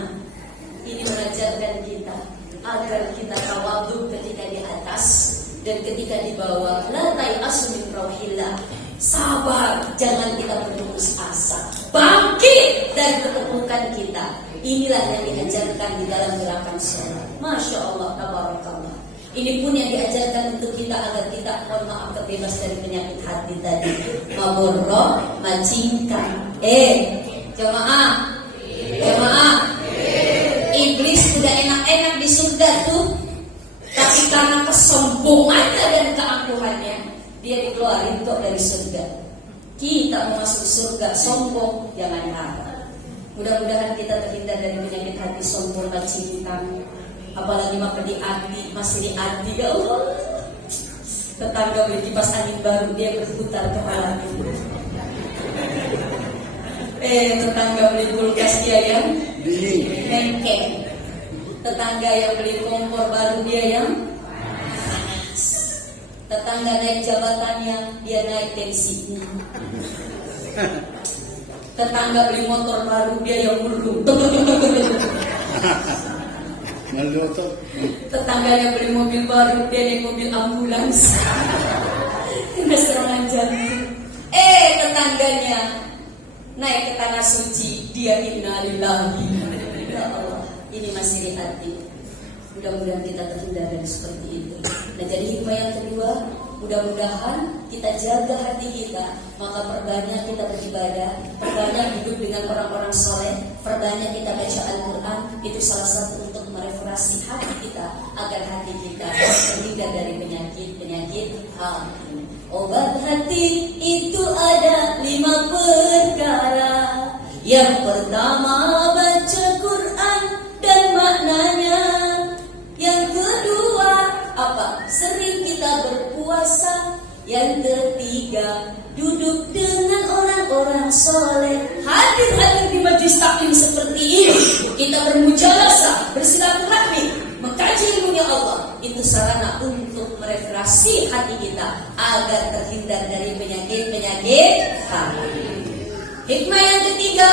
ini mengajarkan kita agar kita tawadhu ketika di atas dan ketika di bawah. La ta'asu min rauhillah. Sabar, jangan kita berputus asa. Bangkit dari ketemukan kita. Inilah yang diajarkan di dalam gerakan sholat. Masya Allah, tabarakallah. Ini pun yang diajarkan untuk kita agar kita, mohon maaf, terbebas dari penyakit hati tadi. Maborro, macingkan. Jamaah. Iblis sudah enak-enak di surga tuh, tapi karena kesombongannya dan keangkuhannya, dia dikeluarin kok dari surga. Kita mau masuk surga sombong, jangan harap. Mudah-mudahan kita terhindar dari penyakit hati sombong dan cinta. Apalagi maka masih di hati, ya Allah. Tetangga beli kipas angin baru, dia berputar kepalanya. Tetangga beli kulkas, dia yang mengkeng. Tetangga yang beli kompor baru, dia yang panas. Tetangga naik jabatannya, dia naik tensinya. Tetangga beli motor baru, dia yang murung. Tetangganya beli mobil baru, dia naik mobil ambulans. Kena serangan jantung. Tetangganya naik ke tanah suci, dia innalillahi. Ya Allah, ini masih di hati. Mudah-mudahan kita terhindar dari seperti itu. Nah, jadi hikmah yang kedua, mudah-mudahan kita jaga hati kita, maka perbanyak kita beribadah, perbanyak hidup dengan orang-orang soleh, perbanyak kita baca Al-Quran. Itu salah satu untuk merefrasi hati kita agar hati kita terhindar dari penyakit hati. Obat hati itu ada 5 perkara. Yang pertama, baca Quran dan maknanya. Yang kedua, sering kita berpuasa. Yang ketiga, duduk dengan orang-orang soleh. Hadir di majelis taklim seperti ini, kita bermujalasah, bersilaturahmi, mengkaji ilmunya Allah. Itu sarana untuk merefrasi hati kita agar terhindar dari penyakit hati. Hikmah yang ketiga,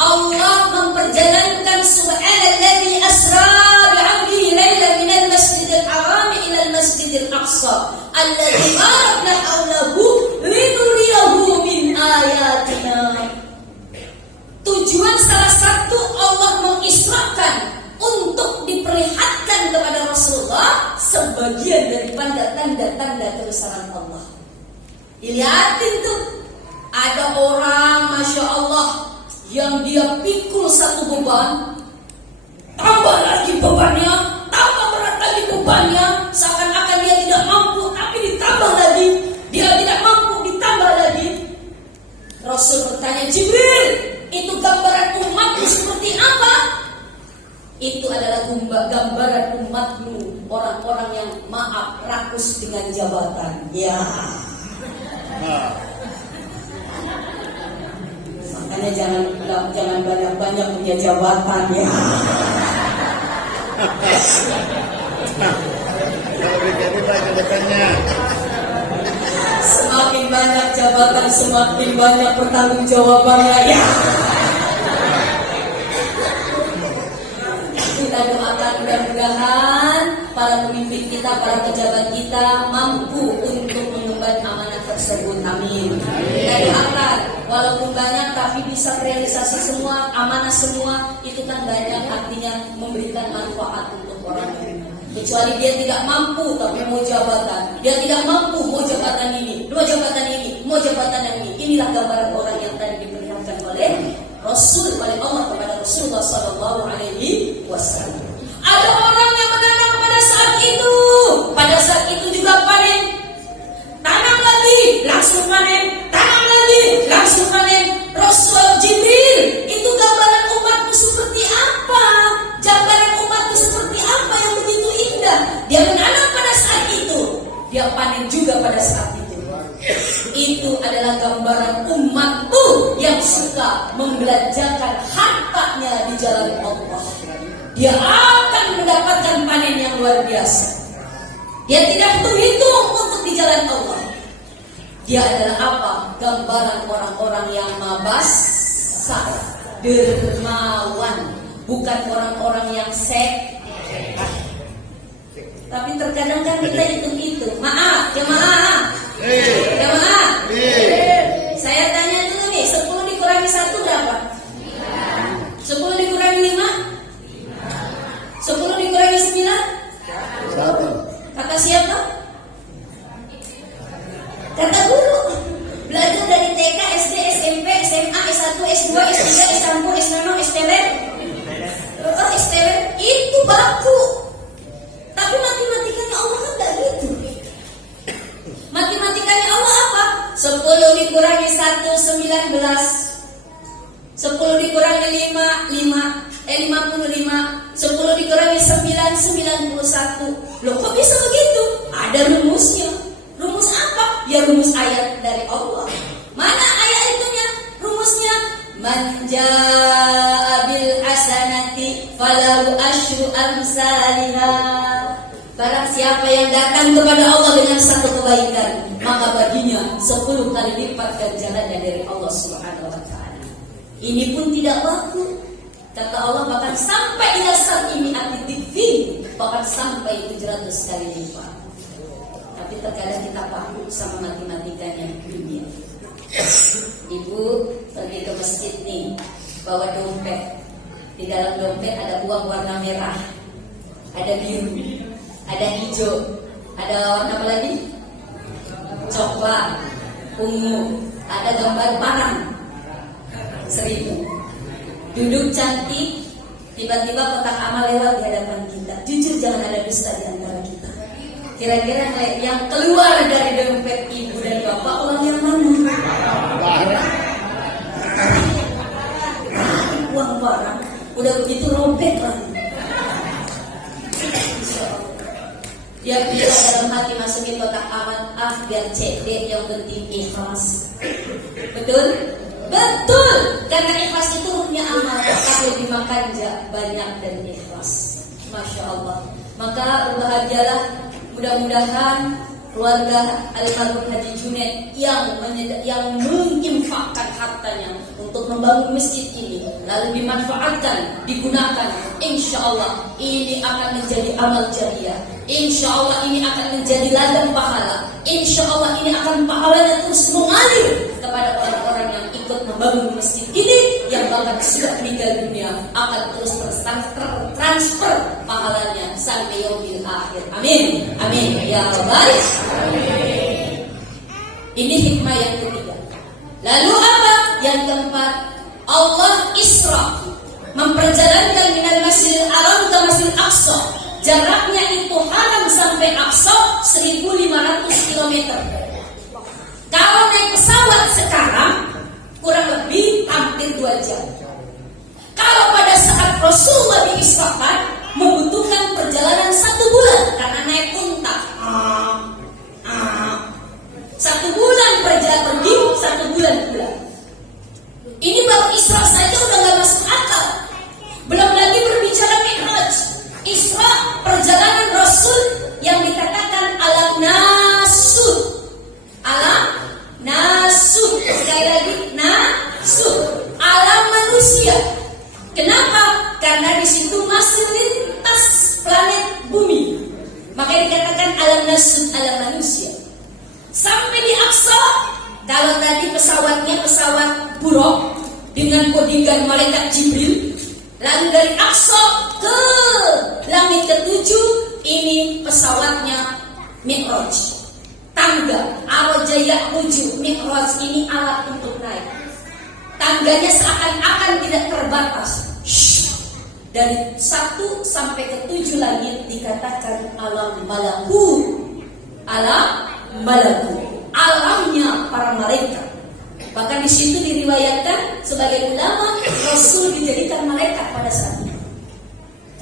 Allah memperjalankan subhanalladzi asra bi'abdihi lailan minal masjidil haram ila al-masjidil aqsa alladzi barakna hawlahu linuriyahu min ayatina. Tujuan salah satu Allah mengisrakan untuk diperlihatkan kepada Rasulullah sebagian daripada tanda-tanda kebesaran Allah. Dilihatin tuh, ada orang Masya Allah yang dia pikul satu beban, tambah lagi bebannya, tambah berat lagi bebannya, seakan-akan dia tidak mampu, tapi ditambah lagi, dia tidak mampu, ditambah lagi. Rasul bertanya, Jibril, itu gambaran umatmu seperti apa? Itu adalah gambaran umatmu, orang-orang yang rakus dengan jabatan. Ya. Makanya jangan banyak-banyak punya jabatan ya. Kalau begini Pak ke depannya. Semakin banyak jabatan, semakin banyak pertanggungjawabannya ya. Kita doakan mudah-mudahan para pemimpin kita, para pejabat kita mampu untuk mengemban amanah tersebut. Amin. Kita doakan walaupun banyak tapi bisa realisasi semua, amanah semua, itu kan banyak artinya memberikan manfaat untuk orang lain. Kecuali dia tidak mampu tapi mau jabatan, dia tidak mampu mau jabatan ini, mau jabatan ini, mau jabatan yang ini. Inilah gambaran orang yang tadi diperlihatkan oleh Rasul, oleh Allah kepada Rasulullah Sallallahu Alaihi Wasallam. Ada orang yang menanam pada saat itu juga panen, tanam lagi, langsung panen, tanam lagi, langsung panen. Rasul Jibril, itu gambaran umatku seperti apa? Gambaran umatku seperti apa yang begitu indah? Dia menanam pada saat itu, dia panen juga pada saat itu. Itu adalah gambaran umatku yang suka membelanjakan hartanya di jalan Allah. Dia akan mendapatkan panen yang luar biasa. Dia tidak berhitung untuk di jalan Allah. Dia adalah apa? Gambaran orang-orang yang mabasa, dermawan, bukan orang-orang yang sehat. Tapi terkadang kan kita itu. Maaf, jemaah. Jemaah. Saya tanya dulu nih, 10 dikurangi 1 berapa? 10 dikurangi 5? 10 dikurangi 9? 1. Kata siapa? Kata guru. Belajar dari TK, SD, SMP, SMA, S1, S2, S3, S1, S0, STW. STW itu baku. Tapi matematikanya Allah kan enggak gitu. Matematikanya Allah apa? 10 dikurangi 1, 19. 10 dikurangi 55. 10 dikurangi 9, 91. Loh kok bisa begitu? Ada rumusnya. Rumus apa? Ya rumus ayat dari Allah. Mana ayat itunya? Rumusnya man jaa bil hasanati falahu asyru amsalha. Barang siapa yang datang kepada Allah dengan satu kebaikan, maka baginya 10 kali lipat ganjarannya dari Allah Subhanahu wa taala. Ini pun tidak baku. Kata Allah bahkan sampai ila sab'imi atidifin, bahkan sampai 700 kali lipat. Tapi terkadang kita baku sama matematikanya dunia. Ibu pergi ke masjid nih, bawa dompet. Di dalam dompet ada uang warna merah, ada biru, ada hijau, ada warna apa lagi? Coklat, ungu, ada gambar parang 1000. Duduk cantik, tiba-tiba kotak amal lewat di hadapan kita. Jujur jangan ada dusta di antara kita. Kira-kira yang keluar dari dompet ibu dan bapak uang yang mana? Uang barang. Udah begitu robek lagi. Dia bilang dalam hati masukin kotak amal, biar cedek, yang penting ikhlas. Betul? Betul, karena ikhlas itu ruhnya amal. Kalau dimakan banyak dan ikhlas, Masya Allah. Maka berbahagialah, mudah-mudahan keluarga almarhum Haji Junaid yang menginfakkan hartanya untuk membangun masjid ini, lalu dimanfaatkan, digunakan. Insya Allah ini akan menjadi amal jariah. Insya Allah ini akan menjadi ladang pahala. Insya Allah ini akan pahalanya terus mengalir kepada orang-orang yang ikut membangun masjid ini, yang bahkan sudah meninggal dunia akan terus transfer pahalanya sampai yaumil akhir. Amin. Amin ya rabbal alamin. Ini hikmah yang ketiga. Lalu apa? Yang keempat, Allah Isra, memperjalankan minal Masjidil Haram ke Masjidil Aqsa. Jaraknya itu Haram sampai Aqsa 1500 km. Kalau naik pesawat sekarang kurang lebih hampir 2 jam. Kalau pada saat Rasulullah diisrakan membutuhkan perjalanan 1 bulan karena naik unta. 1 bulan perjalanan pergi, 1 bulan pulang. Ini baru menasut ala manusia. Sampai di Aqsa, kalau tadi pesawatnya pesawat buruk dengan bodyguard malaikat Jibril, lalu dari Aqsa ke langit ketujuh, ini pesawatnya Mi'raj. Tangga Arojaya 7 Mi'raj ini alat untuk naik. Tangganya seakan-akan tidak terbatas. Dari 1 sampai ke 7 langit dikatakan alam malakut. Alam malakut, alamnya para malaikat. Bahkan di situ diriwayatkan sebagai ulama, Rasul dijadikan malaikat pada saat itu.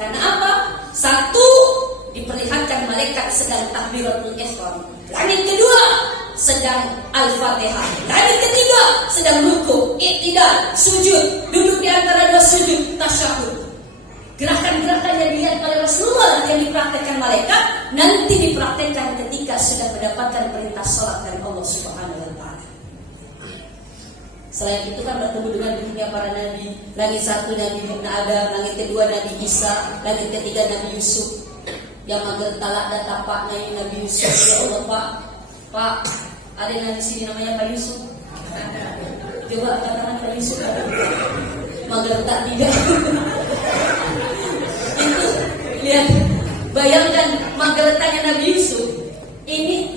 Karena apa? 1, diperlihatkan malaikat sedang takbiratul ihram. Langit kedua sedang Al-Fatihah. Langit ketiga sedang ruku, iktidal, sujud, duduk di antara dua sujud, tasyahud. Gerakan-gerakan yang dilihat oleh Rasulullah yang dipraktekkan malaikat nanti dipraktekkan ketika sudah mendapatkan perintah salat dari Allah Subhanahu wa taala. Selain itu kan bertemu dengan dunia para nabi. Langit 1 Nabi Adam, langit kedua Nabi Isa, langit ketiga Nabi Yusuf. Yang mager talak dan tapaknya Nabi Yusuf. Ya Allah Pak, ada yang di sini namanya Pak Yusuf? Coba katakan Pak Yusuf. Mager tak tidak. Itu lihat, bayangkan mageretanya Nabi Yusuf. Ini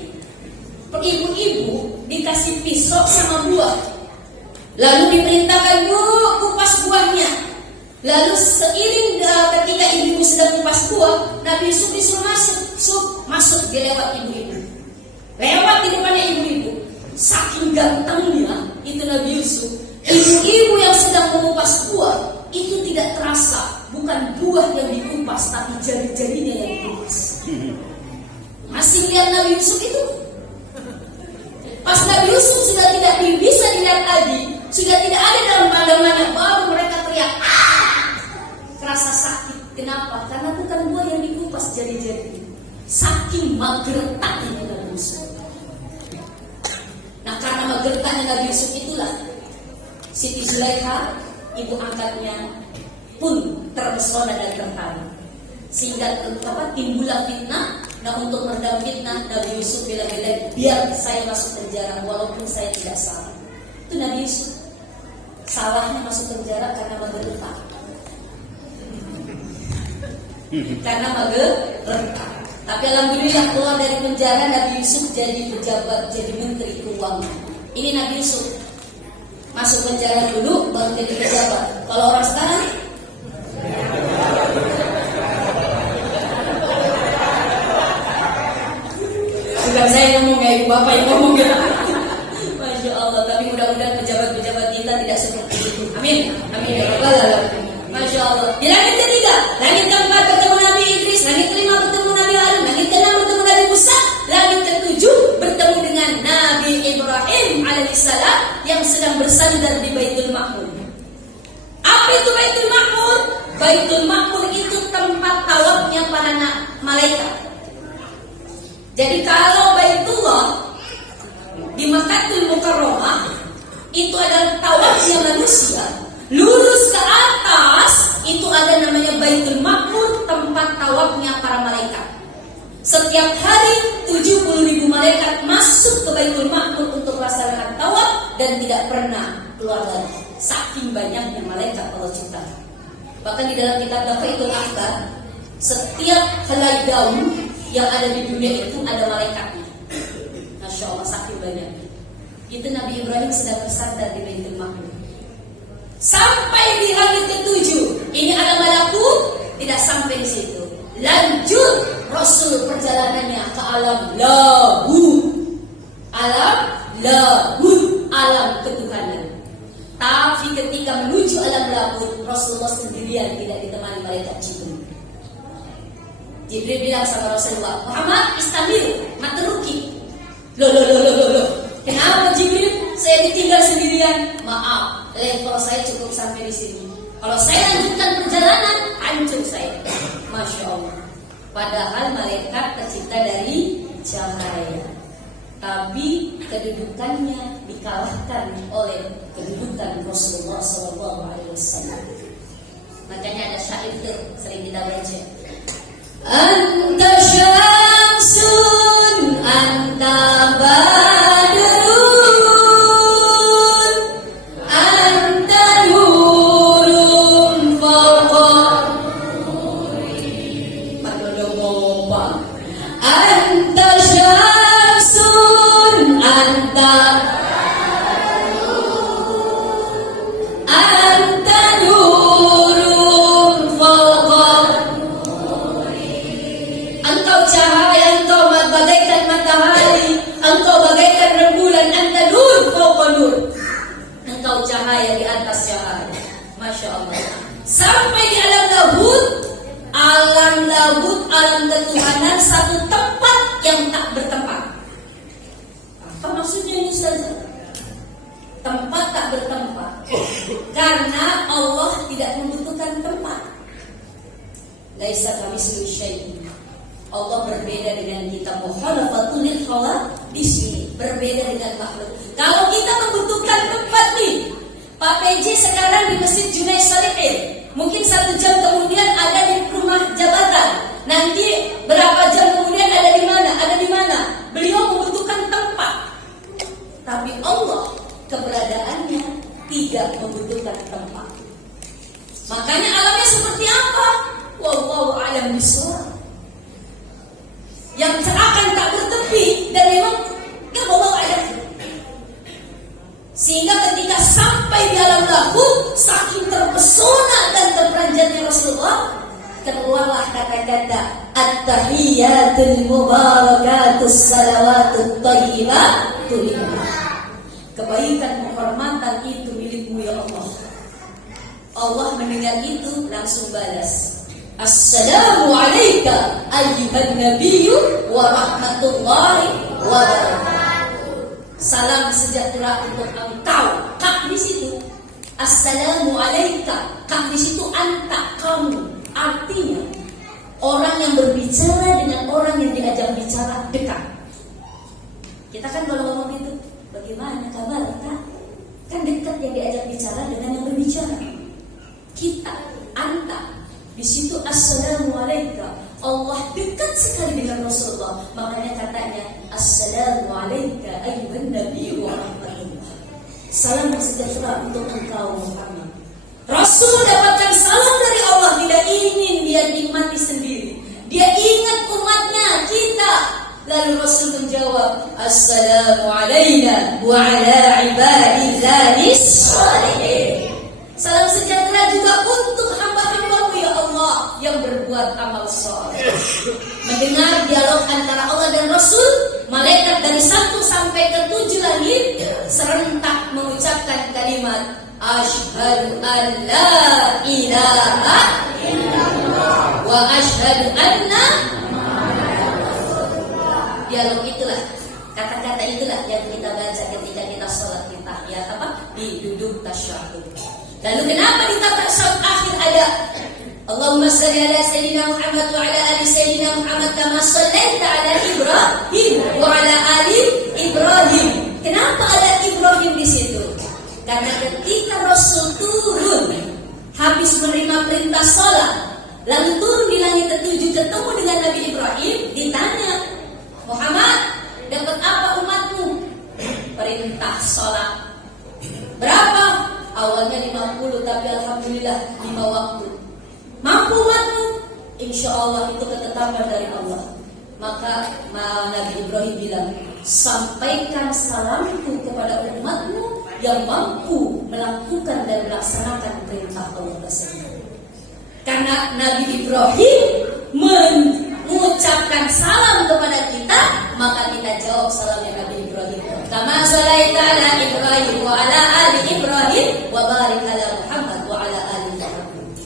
ibu-ibu dikasih pisau sama buah, lalu diperintahkan kupas buahnya. Lalu seiring ketika ibu-ibu sedang kupas buah, Nabi Yusuf disuruh masuk dia lewat ibu-ibu, lewat di depannya ibu-ibu. Saking gantengnya itu Nabi Yusuf, ibu-ibu yang sedang mengupas buah itu tidak terasa, bukan buah yang dikupas tapi jari-jarinya yang dikupas. Masih lihat Nabi Yusuf itu? Pas Nabi Yusuf sudah tidak bisa dilihat lagi, sudah tidak ada dalam pandangannya, baru mereka teriak, kerasa sakit. Kenapa? Karena bukan buah yang dikupas jari-jari. Saking mageretaknya Nabi Yusuf. Nah, karena mageretaknya Nabi Yusuf itulah Siti Zulaikha, ibu angkatnya, pun terpesona dan tertarik. Sehingga timbullah fitnah. Nah, untuk meredam fitnah, Nabi Yusuf bilang, biar saya masuk penjara walaupun saya tidak salah. Itu Nabi Yusuf. Salahnya masuk penjara karena mageretak. Karena mageretak. Tapi alhamdulillah keluar dari penjara, Nabi Yusuf jadi pejabat, jadi menteri keuangan. Ini Nabi Yusuf. Masuk penjara dulu baru jadi pejabat. Kalau orang sekarang bukan saya ngomong ya, ibu bapak yang ngomong ya. Masya Allah. Tapi mudah-mudahan pejabat-pejabat kita tidak seperti itu. Amin. Amin ya rabbal alamin. Masya Allah. Di langit ketiga, langit keempat bertemu Nabi Idris, langit kelima bertemu Nabi Harun, langit keenam bertemu Nabi Musa, langit ketujuh bertemu dengan Nabi Ibrahim alaihissalam yang sedang bersandar di Baitul Ma'mur. Apa itu Baitul Ma'mur? Baitul Ma'mur itu tempat tawafnya para malaikat. Jadi kalau Baitullah di Makkahul Mukarramah itu adalah tawafnya manusia, lurus ke atas itu ada namanya Baitul Ma'mur, tempat tawafnya para malaikat. Setiap hari 70.000 malaikat masuk ke Baitul Ma'mur untuk melaksanakan tawaf dan tidak pernah keluar lagi. Saking banyaknya malaikat Allah ciptakan. Bahkan di dalam kitab Baqaitul Akbar, setiap helai daun yang ada di dunia itu ada malaikatnya. Masya Allah, saking banyaknya. Itu Nabi Ibrahim sedang bersandar di Baitul Ma'mur. Sampai di langit ketujuh, ini ada malakut, tidak sampai di situ. Lanjut Rasul perjalanannya ke alam lahut. Alam lahut, alam ketuhanan. Tapi ketika menuju alam lahut, Rasulullah sendirian, tidak ditemani malaikat Jibril. Jibril bilang sama Rasulullah, Muhammad istamil, matruki. Loh. Kenapa Jibril? Saya ditinggal sendirian. Maaf, level saya cukup sampai di sini. Kalau saya lanjutkan perjalanan, hancur saya. Masya Allah. Padahal malaikat tercipta dari cahaya, tapi kedudukannya dikalahkan oleh kedudukan Rasulullah SAW. Makanya ada syair itu sering kita baca. Anta syamsun dengan kita. Mukhalafatul khalaq di sini berbeda dengan makhluk. Kalau kita membutuhkan tempat nih, Pak PJ sekarang di Masjid Junaid Salihin, mungkin 1 jam kemudian ada di rumah jabatan. Nanti berapa jam kemudian ada di mana? Ada di mana? Beliau membutuhkan tempat. Tapi Allah keberadaannya tidak membutuhkan tempat. Makanya alamnya seperti apa? Wallahu a'lam bishawab. Yang seakan tak bertepi dan memang wallahu a'lam. Sehingga ketika sampai di alam lahut, saking terpesona dan terperanjatnya Rasulullah, keluarlah kata-kata at-tahiyyatul mubarakatus salawatut thayyibatul lillah. Kebaikan penghormatan itu milikmu ya Allah. Allah mendengar itu langsung balas, assalamu alayka ayyuhan nabiyyu wa rahmatullahi wa barakatuh. Salam sejahtera untuk engkau. Kak di situ assalamu alayka, kak di situ anta, kamu. Artinya orang yang berbicara dengan orang yang diajak bicara dekat. Kita kan kalau ngomong itu, bagaimana kabar kak? Kan dekat yang diajak bicara dengan yang berbicara. Kita, anta, di situ assalamu alayka. Allah dekat sekali dengan Rasulullah. Makanya katanya assalamu alayka ayyuhan nabiyyu wa rahmatullah. Salam sejahtera untuk engkau Muhammad. Rasul dapatkan salam dari Allah, tidak ingin dia nikmati sendiri. Dia ingat umatnya, kita. Lalu Rasul menjawab, assalamu alayna wa ala ibadillahis shalihin. Salam sejahtera juga untuk hamba-hambamu ya Allah yang berbuat amal saleh. Mendengar dialog antara Allah dan Rasul, malaikat dari 1 sampai ke 7 langit serentak mengucapkan kalimat asyhadu an la ilaha illallah wa asyhadu anna dialog itulah, kata-kata itulah yang kita baca ketika kita sholat di tahiyat apa? Di duduk tasyahud. Lalu kenapa di tasyahud akhir ada Allahumma shalli ala sayyidina Muhammad wa ala ali sayyidina Muhammad kama shallaita ala Ibrahim wa ala ali Ibrahim. Kenapa ada Ibrahim di situ? Karena ketika Rasul turun habis menerima perintah sholat, lalu turun di langit ke-7 ketemu dengan Nabi Ibrahim, ditanya, Muhammad, dapat apa umatmu? Perintah sholat. Berapa? Awalnya 50, tapi alhamdulillah 5 waktu. Mampu umatmu? Insya Allah itu ketetapan dari Allah. Maka Nabi Ibrahim bilang, sampaikan salamku kepada umatmu yang mampu melakukan dan melaksanakan perintah Allah tersebut. Karena Nabi Ibrahim mengucapkan salam kepada kita, maka kita jawab salamnya Nabi Ibrahim. Kama shalaita ala Ibrahim wa ala ali Ibrahim wa barik ala Muhammad wa ala ali Muhammad.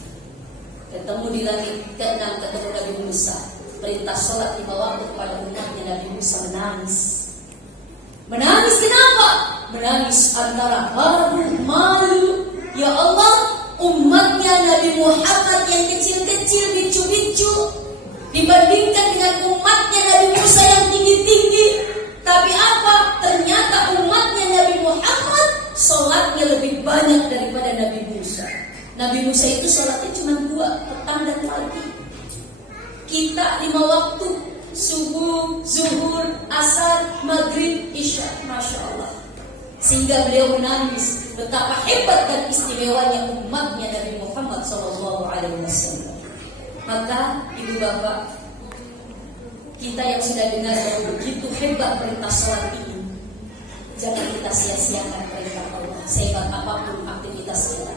Ketemu di langit ke-6, ketemu Nabi Musa. Perintah sholat 5 waktu kepada umatnya. Nabi Musa menangis. Menangis kenapa? Menangis antara haru, malu. Ya Allah, umatnya Nabi Muhammad yang kecil-kecil, bicu-bicu, dibandingkan dengan umatnya Nabi Musa yang tinggi-tinggi. Tapi apa? Ternyata umatnya Nabi Muhammad sholatnya lebih banyak daripada Nabi Musa. Nabi Musa itu sholatnya cuma 2, petang dan pagi. Kita 5 waktu, subuh, zuhur, asar, maghrib, isya. Masya Allah. Sehingga beliau menangis betapa hebat dan istimewanya umatnya Nabi Muhammad SAW. Maka ibu bapak, kita yang sudah dengar bahwa begitu hebat perintah sholat ini, jangan kita sia-siakan perintah Allah. Sehebat apapun aktivitas kita.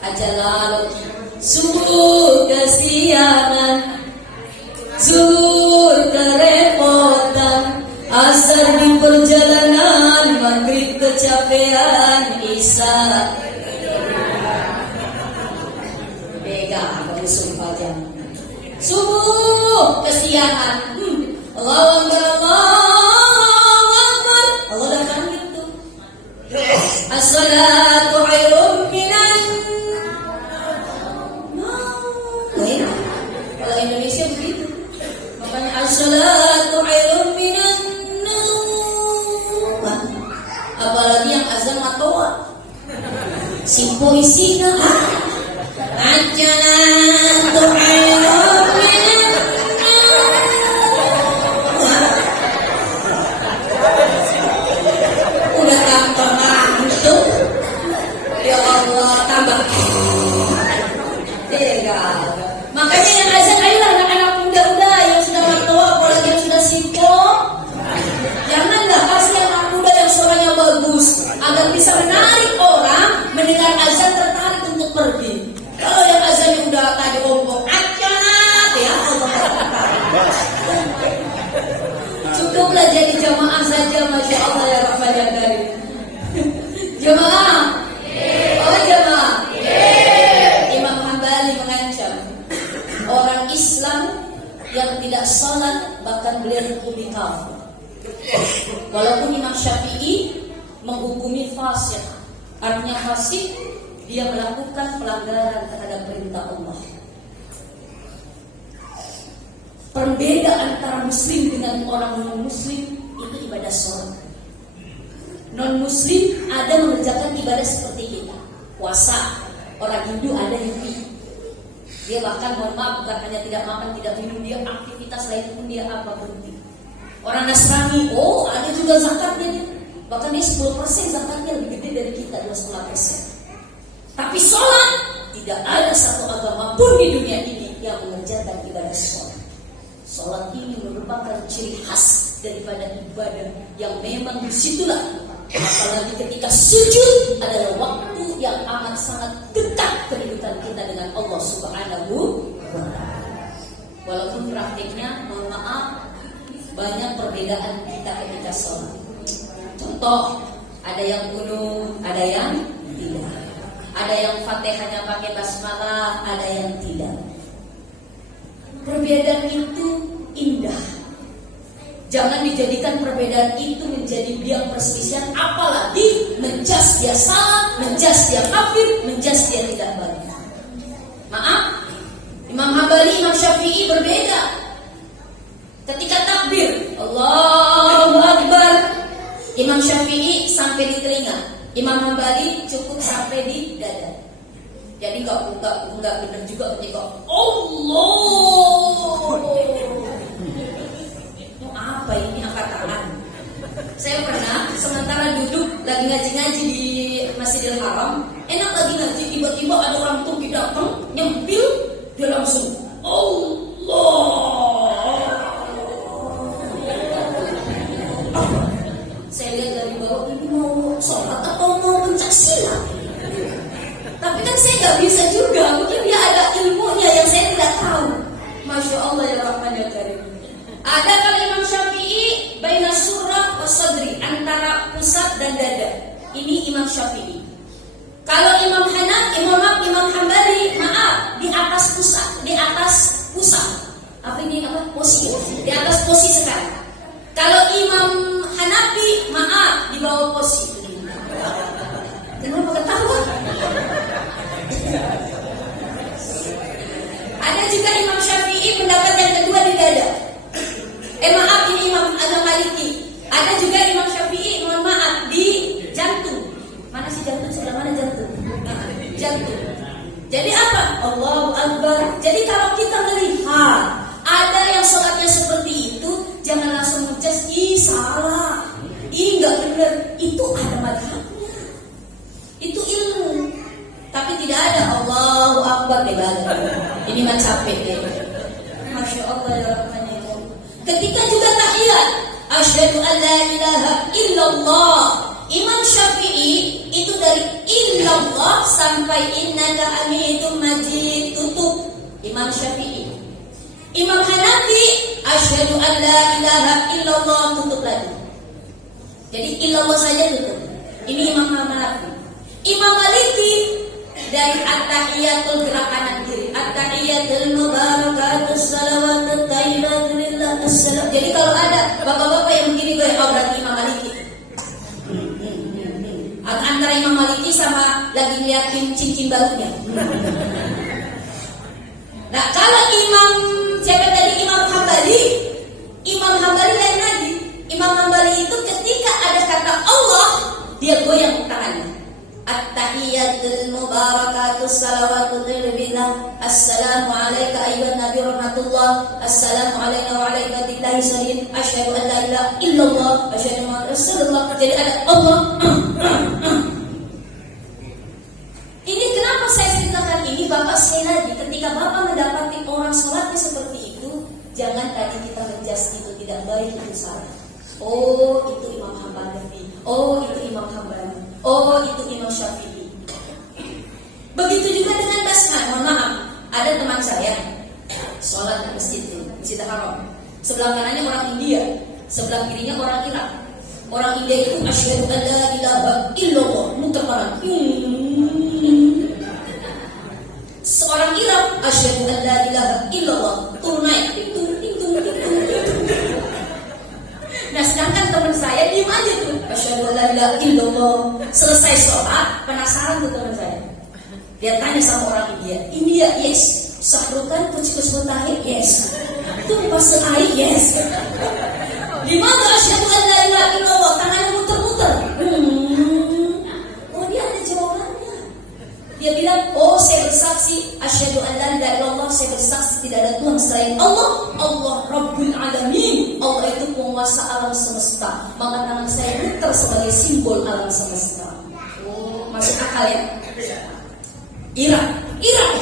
Ajalah subuh kesiangan, zuhur kerepotan, asar di perjalanan, maghrib kecapean, isya sumpah jam. Subuh kesiangan. Allahu Akbar. Allah dah panggil tu. As-salatu khairum minan naum. Kalau Indonesia begitu. Makanya as-salatu khairun minan naum. Apalagi yang azan matoa. Simpo isina as-salatu khairun minan naum. Udah tambah ngantuk. Ya Allah, tambah. Makanya yang azan, ayolah anak-anak muda-muda yang sudah mertua, apalagi yang sudah simpo, janganlah kasih anak muda yang suaranya bagus agar bisa menarik orang mendengar azan tertarik untuk pergi. Kalau yang azannya udah tadi ompong acat ya Allah, cukuplah jadi jamaah saja, masya Allah ya Rahman ya Karim. Jamaah, oh jamaah. Imam Hambali mengancam orang Islam yang tidak sholat bahkan beliau hukumi kafir. Walaupun Imam Syafi'i menghukumi fasik, artinya fasik dia melakukan pelanggaran terhadap perintah Allah. Perbedaan antara Muslim dengan orang non-Muslim itu ibadah sholat. Non-Muslim ada mengerjakan ibadah seperti kita, puasa. Orang Hindu ada yang dia bahkan mohon maaf bukan hanya tidak makan tidak minum, dia aktivitas lain pun dia apa berhenti. Orang Nasrani, oh ada juga zakatnya dia. Bahkan dia 10% zakatnya lebih gede dari kita 2,5%. Tapi sholat tidak ada satu agama pun di dunia ini yang mengerjakan ibadah sholat. Sholat ini merupakan ciri khas daripada ibadah yang memang disitulah. Apalagi ketika sujud adalah waktu yang amat sangat dekat kedudukan kita dengan Allah Subhanahu wa ta'ala. Walaupun praktiknya, mohon maaf, banyak perbedaan kita ketika sholat. Contoh, ada yang kunut, ada yang tidak. Ada yang Fatihahnya pakai basmalah, ada yang tidak. Perbedaan itu indah. Jangan dijadikan perbedaan itu menjadi biang perselisihan, apalagi menjas dia salah, menjas dia kafir, menjas dia tidak baik. Maaf, Imam Hambali, Imam Syafi'i berbeda. Ketika takbir, Allahu Akbar, Imam Syafi'i sampai di telinga, Imam Hambali cukup sampai di dada. Jadi enggak benar juga ketika Allah. Apa ini angkat tangan? Saya pernah sementara duduk lagi ngaji-ngaji di Masjidil Haram, enak lagi ngaji, tiba-tiba ada orang Turki datang, nyempil, dia langsung Allah. Saya lihat dari bawah, ini mau sholat atau mau pencak silat? Tapi kan saya nggak bisa juga, mungkin dia ada ilmunya yang saya tidak tahu. Masya Allah ya Rahman ya Karim. Ada kalau Imam Syafi'i baina surah wa sadri, antara pusat dan dada. Ini Imam Syafi'i. Kalau Imam Hambali, maaf, di atas pusat. Apa ini apa? Posi. Di atas posi sekarang. Kalau Imam Hanafi, maaf, di bawah posi. Kenapa ketawa? Ada juga Imam Syafi'i pendapat yang kedua di dada. Maaf, ini Imam Al-Maliki. Ada juga Imam Syafi'i, mohon maaf, di jantung. Mana sih jantung? Sebelah mana jantung? Jantung. Jadi apa? Allahu Akbar. Jadi kalau kita melihat ada yang sholatnya seperti itu, jangan langsung menjudge, ih salah, ih nggak benar. Itu ada madhabnya. Itu ilmu. Tapi tidak ada Allahu Akbar deh balik. Ini mah capek deh. Masya Allah ya Rahman. Ketika juga tahiyat, asyhadu an la ilaha illallah. Imam Syafi'i itu dari illallah sampai innaka hamidum majid tutup. Imam Syafi'i. Imam Hanafi, asyhadu an la ilaha illallah tutup lagi. Jadi illallah saja tutup. Ini Imam Hanafi. Imam Maliki dari at-tahiyatul gerak kanan kiri, at-tahiyatul mubarakatus salawatut thayyibatu lillah assalam. Jadi kalau ada bapak-bapak yang begini gue berarti Imam Maliki. Antara Imam Maliki sama lagi ngeliatin cincin barunya. Nah kalau Imam siapa tadi, Imam Hambali, Assalamu alayka ayyuhan nabi rahmatullah. Assalamu alayna wa ala ibadillahi sholihin. Asyhadu an la ilaha illallah wa asyhadu anna rasulullah. Jadi ada Allah. Ini kenapa saya ceritakan ini, Bapak sekali lagi, ketika Bapak mendapati orang sholatnya seperti itu, jangan tadi kita menjas itu tidak baik, itu salah. Oh, itu Imam Hambali. Oh, itu Imam Hambali. Oh, itu Imam Syafi'i. Begitu juga dengan basmah. Mohon maaf, ada teman saya sholat di masjid itu, Masjid Haram. Sebelah kanannya orang India, sebelah kirinya orang Irak. Orang India itu asyhadu an la ilaha illallah, muter parang. Seorang Irak asyhadu an la ilaha illallah, turun naik. Nah, sedangkan teman saya diem aja tuh, asyhadu an la ilaha illallah. Selesai sholat, penasaran tuh teman saya. Dia tanya sama orang India, yes. Sahrukan kucing mutahid, yes. Tumpah air, yes. Di mana asyhadu an la ilaha illallah? Tangannya muter-muter. Oh, dia ada jawabannya. Dia bilang, oh, saya bersaksi asyhadu an la ilaha illallah, saya bersaksi tidak ada Tuhan selain Allah. Allah Rabbul Alamin. Allah itu penguasa alam semesta. Maka tangan saya muter sebagai simbol alam semesta. Oh, masuk akal ya? Irak,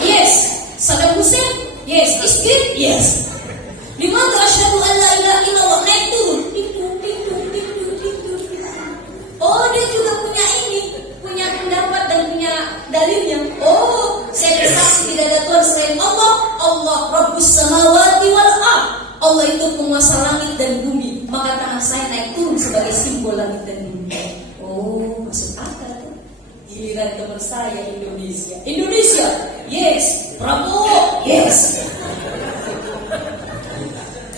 yes. Saddam Hussein, yes. Iskin, yes. Di mana asyhadu an la ilaha illallah, naik turun. Oh, dia juga punya ini, punya pendapat dan punya dalilnya. Oh, saya bersaksi tidak ada Tuhan selain Allah. Allah Rabbus samawati wal ardh. Allah itu penguasa langit dan bumi. Maka tangan saya naik turun sebagai simbol langit dan bumi. Oh, masuk akal. Giliran teman saya Indonesia, yes. Prabowo, yes.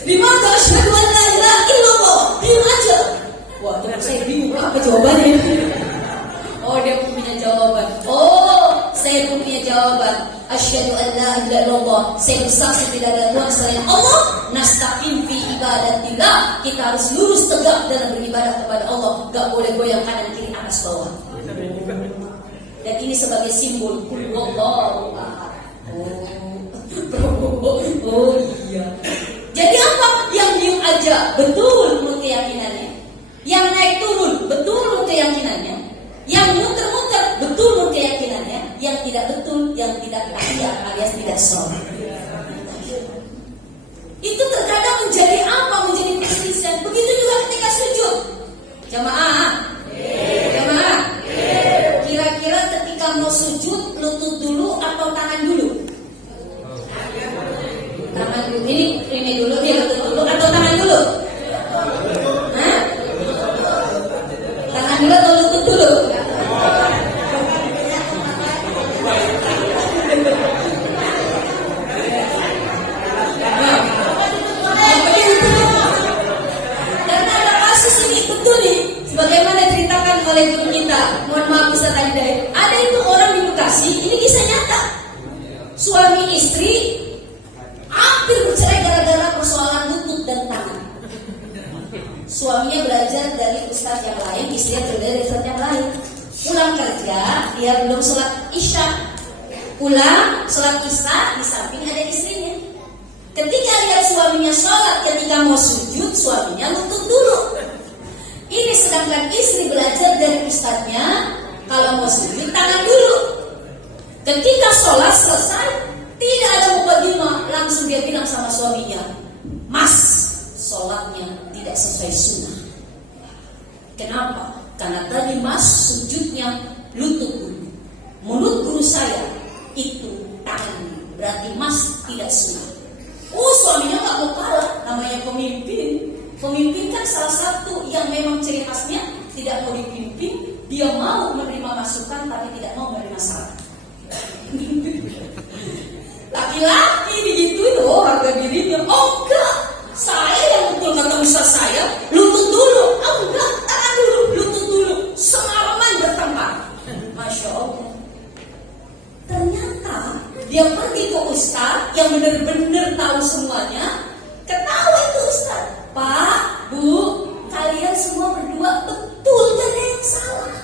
Di mana asyhadu an la ilaha illallah, diam aja. Wah, teman saya bingung apa jawabannya. Oh, dia punya jawaban. Oh, saya punya jawaban. Asyhadu an la ilaha illallah, saya bersaksi tidak ada Tuhan selain Allah. Nastaqim fi ibadatillah, kita harus lurus tegak dalam beribadah kepada Allah. Gak boleh goyang kanan kiri atas bawah. Dan ini sebagai simbol Allahu Ahad. Oh iya. Jadi apa? Yang diem aja betul menurut keyakinannya. Yang naik turun betul menurut keyakinannya. Yang muter-muter betul menurut keyakinannya. Yang tidak betul, yang tidak tahiyat alias tidak sholat. Itu terkadang menjadi apa? Menjadi perselisihan. Begitu juga ketika sujud. Jamaah. Kira-kira ketika mau sujud, lutut dulu atau tangan dulu? Tangan dulu. Ini dulu, lutut dulu atau tangan dulu? Hah? Tangan dulu atau lutut dulu? Karena ada kasus ini, betul nih. Sebagaimana ceritakan oleh guru kita, mohon maaf Ustaz Adidai, ada itu orang di Bekasi, ini kisah nyata. Suami istri hampir bercerai gara-gara persoalan lutut dan tangan. Suaminya belajar dari ustaz yang lain, istrinya belajar dari ustaz yang lain. Pulang kerja, dia belum sholat isya. Pulang, sholat isya, di samping ada istrinya. Ketika lihat suaminya sholat, ketika mau sujud, suaminya lutut dulu. Ini sedangkan istri belajar dari ustadznya, kalau mau sujud tangan dulu. Ketika sholat selesai, tidak ada mukadimah, langsung dia bilang sama suaminya, Mas, sholatnya tidak sesuai sunnah. Kenapa? Karena tadi Mas sujudnya lutut dulu. Menurut guru saya itu tangan dulu. Berarti Mas tidak sunnah. Oh, suaminya gak mau kalah, namanya pemimpin. Pemimpin kan salah satu yang memang ciri khasnya tidak mau dipimpin, dia mau menerima masukan tapi tidak mau menerima saran. Laki-laki digituin, oh harga dirinya, oh enggak, saya yang betul kata ustaz saya, lutut dulu, oh enggak, tangan dulu, lutut dulu, semalaman bertengkar. Masya Allah. Ternyata dia pergi ke ustaz yang benar-benar tahu semuanya, ketawa itu ustaz. Pak, Bu, kalian semua berdua betul, gak ada yang salah.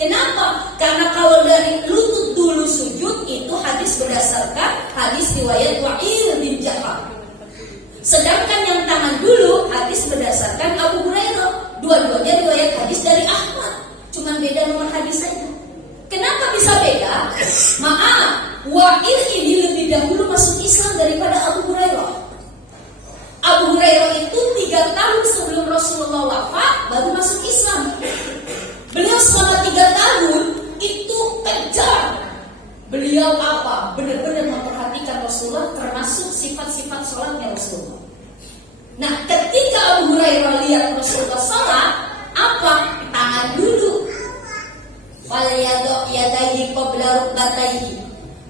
Kenapa? Karena kalau dari lutut dulu sujud itu hadis berdasarkan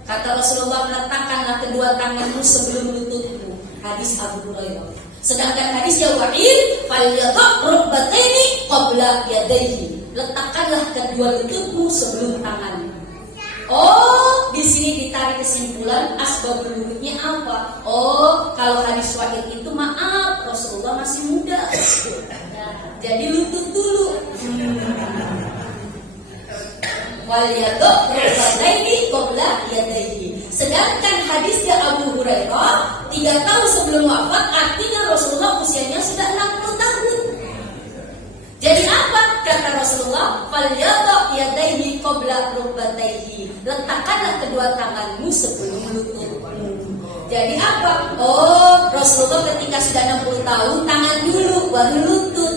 Kata Rasulullah, letakkanlah kedua tanganmu sebelum lututmu. Hadis Abu Hurairah. Sedangkan hadis yang wahid, falyadha' rukbataini qabla yadayhi. Letakkanlah kedua lututmu sebelum tanganmu. Oh, di sini ditarik kesimpulan asbabul wudhunya apa? Oh, kalau hadis wahid itu maaf, Rasulullah masih muda. Jadi lutut dulu. Waliyadok rukbataini qabla yadayhi. Sedangkan hadisnya Abu Hurairah 3 tahun sebelum wafat, artinya Rasulullah usianya sudah 60 tahun. Jadi apa? Kata Rasulullah, "Falyadok yadayhi qabla rukbatayhi." Letakkanlah kedua tanganmu sebelum lututmu. Jadi apa? Oh, Rasulullah ketika sudah 60 tahun, tangan dulu baru lutut.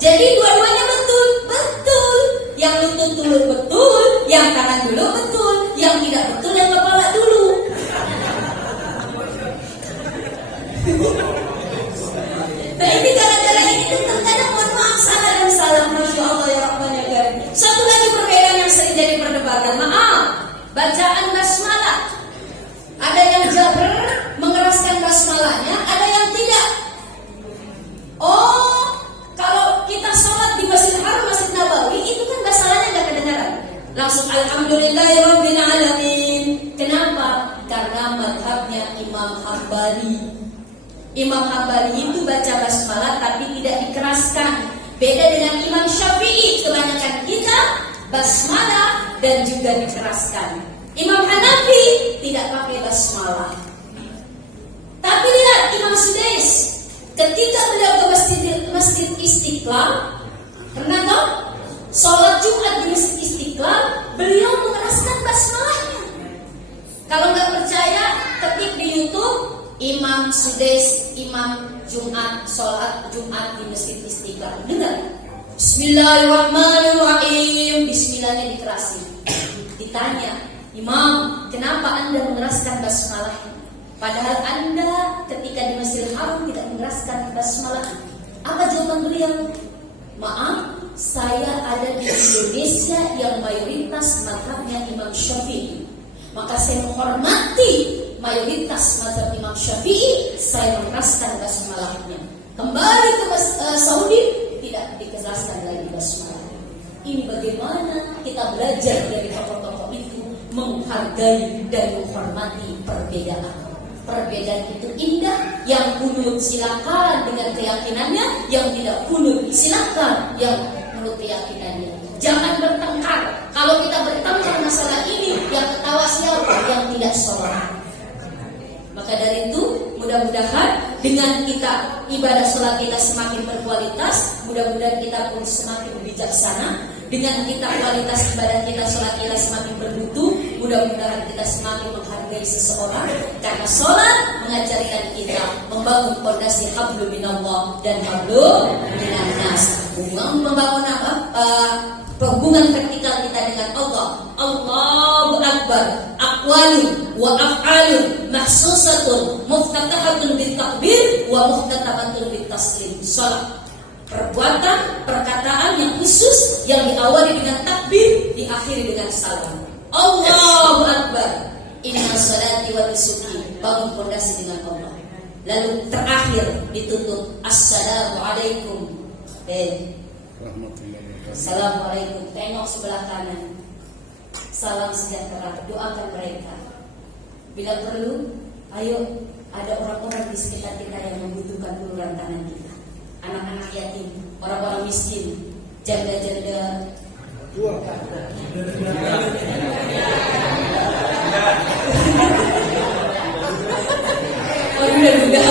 Jadi dua-duanya betul. Betul. Yang lutut dulu betul, yang tangan dulu betul, yang tidak betul yang kepala dulu. Nah ini gara-gara ini tuh terkadang mohon maaf salah dan salah. Masya Allah ya Rahman ya Karim. Satu lagi perbedaan yang sering jadi perdebatan. Maaf, bacaan basmalah. Ada yang jabr mengeraskan basmalahnya, ada yang tidak. Oh, kalau kita sholat di Masjidil Haram, Masjid Nabawi, itu kan basmalahnya nggak kedengaran. Langsung Alhamdulillahirabbil alamin. Kenapa? Karena madhabnya Imam Hambali. Imam Hambali itu baca basmalah tapi tidak dikeraskan. Beda dengan Imam Syafi'i, kebanyakan kita basmalah dan juga dikeraskan. Imam Hanafi tidak pakai basmalah. Tapi lihat Imam Sudais, ketika beliau ke masjid Istiqlal, pernah tahu? Sholat Jumat di Masjid Istiqlal, beliau mengeraskan basmalahnya. Kalau nggak percaya, ketik di YouTube Imam Sudais, Imam Jumat, sholat Jumat di Masjid Istiqlal. Dengar, Bismillahirrahmanirrahim. Bismillahnya dikerasin. Ditanya, Imam, kenapa Anda mengeraskan basmalah? Padahal Anda ketika di Masjidil Haram tidak mengeraskan basmalah. Apa jawaban beliau? Maaf, saya ada di Indonesia yang mayoritas mazhabnya Imam Syafi'i. Maka saya menghormati mayoritas mazhab Imam Syafi'i, saya mengeraskan basmalahnya. Kembali ke Saudi, tidak dikeraskan lagi basmalah. Ini bagaimana kita belajar dari tokoh-tokoh itu menghargai dan menghormati perbedaan. Perbedaan itu indah. Yang kunut silakan dengan keyakinannya, yang tidak kunut silakan yang menurut keyakinannya. Jangan bertengkar. Kalau kita bertengkar masalah ini, yang ketawa siapa? Yang tidak sholat. Maka dari itu, mudah-mudahan dengan kita ibadah sholat kita semakin berkualitas, mudah-mudahan kita pun semakin bijaksana. Dengan kita kualitas ibadah kita, sholat kita semakin bermutu, mudah-mudahan kita semakin menghargai seseorang. Karena sholat mengajarkan kita membangun fondasi hablum minallah dan hablum minannas. Membangun apa? Hubungan vertikal kita dengan Allah. Allahu Akbar. Aqwalun wa af'alun mahsusatun muftatahatun bil takbir wa muftatahatun bil taslim. Salat, perbuatan, perkataan yang khusus yang diawali dengan takbir, diakhiri dengan salam. Allahu Akbar. Inna salati wa nusuki. Bangun fondasi dengan Allah. Lalu terakhir ditutup Assalamualaikum. Assalamualaikum. Tengok sebelah kanan. Salam sejahtera. Doakan mereka. Bila perlu, ayo, ada orang-orang di sekitar kita yang membutuhkan uluran tangan kita. Anak-anak yatim, orang-orang miskin, janda-janda. Oh, muda-muda.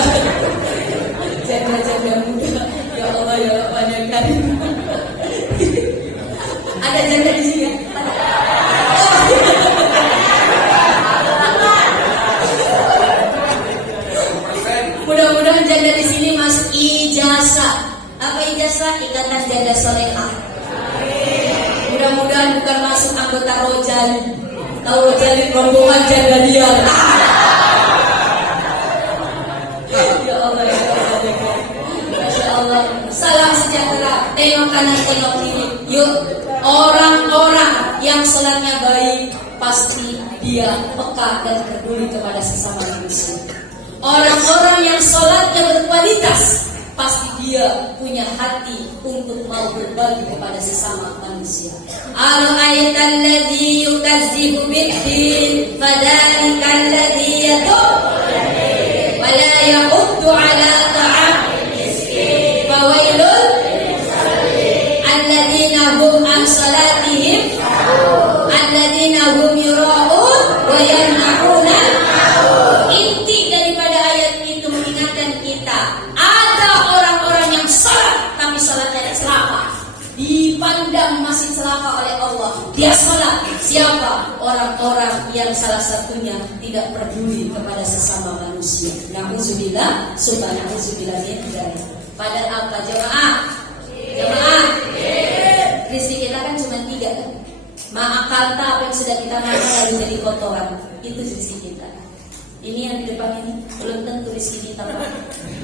Janda-janda muda. Ya Allah ya Rahman ya Karim. Ada janda di sini ya? Mudah-mudahan janda di sini masuk ijazah. Apa ijazah? Ikatan Janda Solehah. Mudah-mudahan bukan masuk anggota Rojali. Tahu Rojali rombongan janda liar. Ya Allah ya Allah. Masya Allah. Salam sejahtera. Tengok kanan, tengok kiri. Yuk, orang-orang yang sholatnya baik, pasti dia peka dan peduli kepada sesama manusia. Orang-orang yang sholatnya berkualitas, pasti dia punya hati untuk mau berbagi kepada sesama manusia. Ara'aital ladzi yukazzibu bid-din fadzalikal ladzi yad'u wa la yahuddu 'ala ta'amil miskin fawailul alladzina hum an salatihim alladzina hum yura'un wa yamna'una. Inti daripada ayat itu mengingatkan kita, ada orang-orang yang salat tapi salatnya celaka, dipandang masih celaka oleh Allah. Dia salat, siapa? Orang-orang yang salah satunya tidak peduli kepada sesama manusia. Na'udzubillah, subhanallah min dzalik. Padahal apa jemaah? Jemaah, rezeki kita kan cuma 3 kan? Ma'akalta, apa yang sudah kita makan lalu jadi kotoran, itu rezeki kita. Ini yang di depan ini belum tentu rezeki kita, Pak.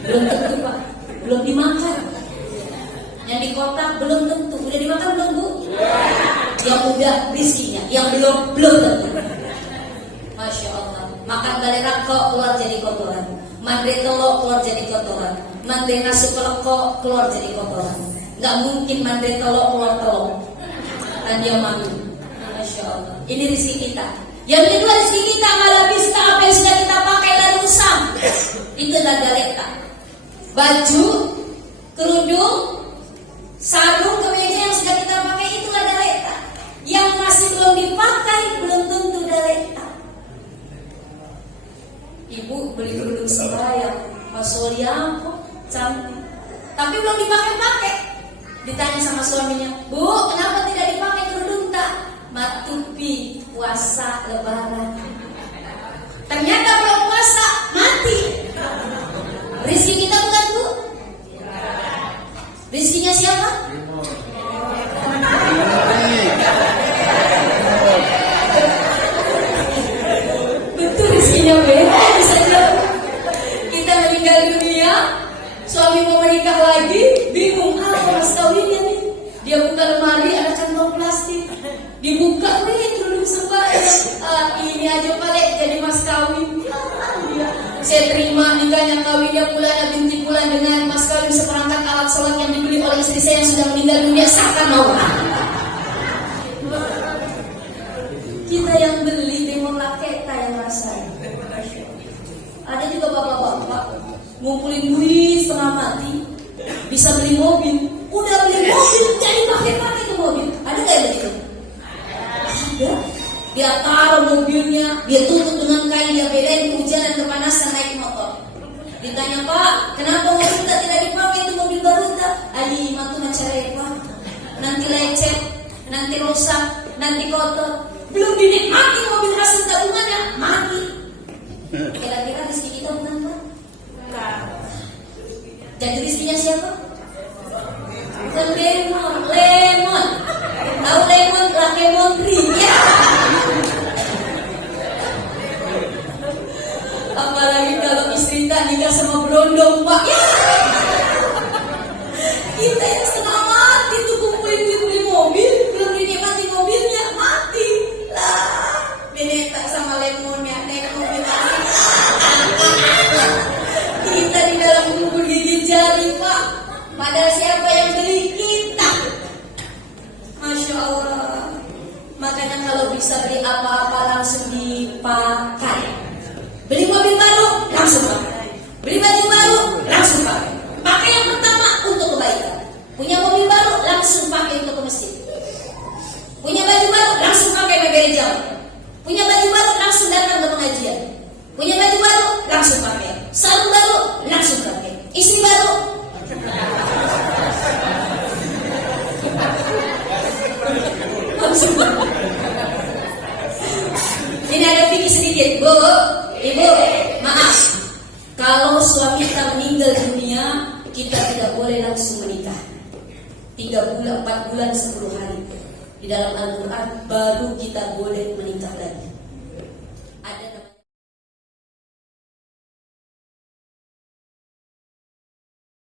Belum tentu, Pak. Belum dimakan. Yang di kotak belum tentu. Udah dimakan belum, Bu? Yang udah rezekinya, yang belum tentu. Masya Allah. Makan galera kok keluar jadi kotoran. Mandre telok keluar jadi kotoran. Mandre nasi peleko keluar jadi kotoran. Nggak mungkin mandre telok keluar telok. Dan dia mami. Masya Allah. Ini rezeki kita. Yang kedua, rezeki kita malah bisa apa yang sudah kita pakai lalu usang. Itulah galeta. Baju, kerudung, sarung, kemeja yang sudah kita pakai, itulah galeta. Yang masih belum dipakai belum tentu galeta. Ibu beli kerudung sembahyang, Mas Solia kok cantik, tapi belum dipakai-pakai. Ditanya sama suaminya, Bu, kenapa tidak dipakai kerudung tak? Matupi puasa lebaran. Ternyata belum puasa mati. Rezeki kita bukan, Bu? Rezekinya siapa? Betul, rezekinya beda. Bisa jauh. Kita meninggal dunia, suami mau menikah lagi, bingung apa mas kawinnya nih. Dia buka lemari, ada kantong plastik. Dibuka, kerudung sembahyang. Ini aja paling jadi mas kawin. Saya terima nikahnya, kawinnya bulan binti bulan dengan mas kawin seperangkat alat sholat yang dibeli oleh istri saya yang sudah meninggal dunia. Sahkan mau. Kita yang beli, tengoklah kita yang rasain. Ada juga bapak-bapak ngumpulin duit setengah mati, bisa beli mobil. Udah beli mobil, jadi pakai ke mobil. Ada nggak yang begitu? Ada. Dia taruh mobilnya, dia tutup dengan kain, dia bedain kehujanan, kepanasan, naik motor. Ditanya, Pak, kenapa mobil tak tidak dipakai, itu mobil baru tak? Ali, mantu macarai, Pak. Nanti lecet, nanti rusak, nanti kotor. Belum dinikmati mobil hasil tabungannya, mati. Kira-kira rezeki kita bukan, Pak? Jadi rezekinya siapa? Bukan lemon. Tahu lemon, lemon tree, ya. Apalagi kalau istri tak nikah sama berondong, Pak, ya. Kita yang setengah mati tuh kumpulin duit beli mobil, belum dinikmati mobilnya, mati lah. Beneta sama lemonnya, naik mobil lagi. Kita di dalam bumbu gigit jari, Pak. Padahal siapa yang beli? Kita. Masya Allah. Makanya kalau bisa beli apa-apa langsung dipakai. Beli mobil baru, langsung pakai. Beli baju baru, langsung pakai. Pakai yang pertama untuk kebaikan. Punya mobil baru, langsung pakai untuk ke masjid. Punya baju baru, langsung pakai ke gereja. Punya baju baru, langsung datang ke pengajian. Punya baju baru, langsung pakai. Sarung baru, langsung pakai. Istri baru. Ini ada fikih sedikit, Bu. Ibu, maaf. Kalau suami kita meninggal dunia, kita tidak boleh langsung menikah. 3 bulan, 4 bulan, 10 hari. Di dalam Al-Quran baru kita boleh menikah lagi.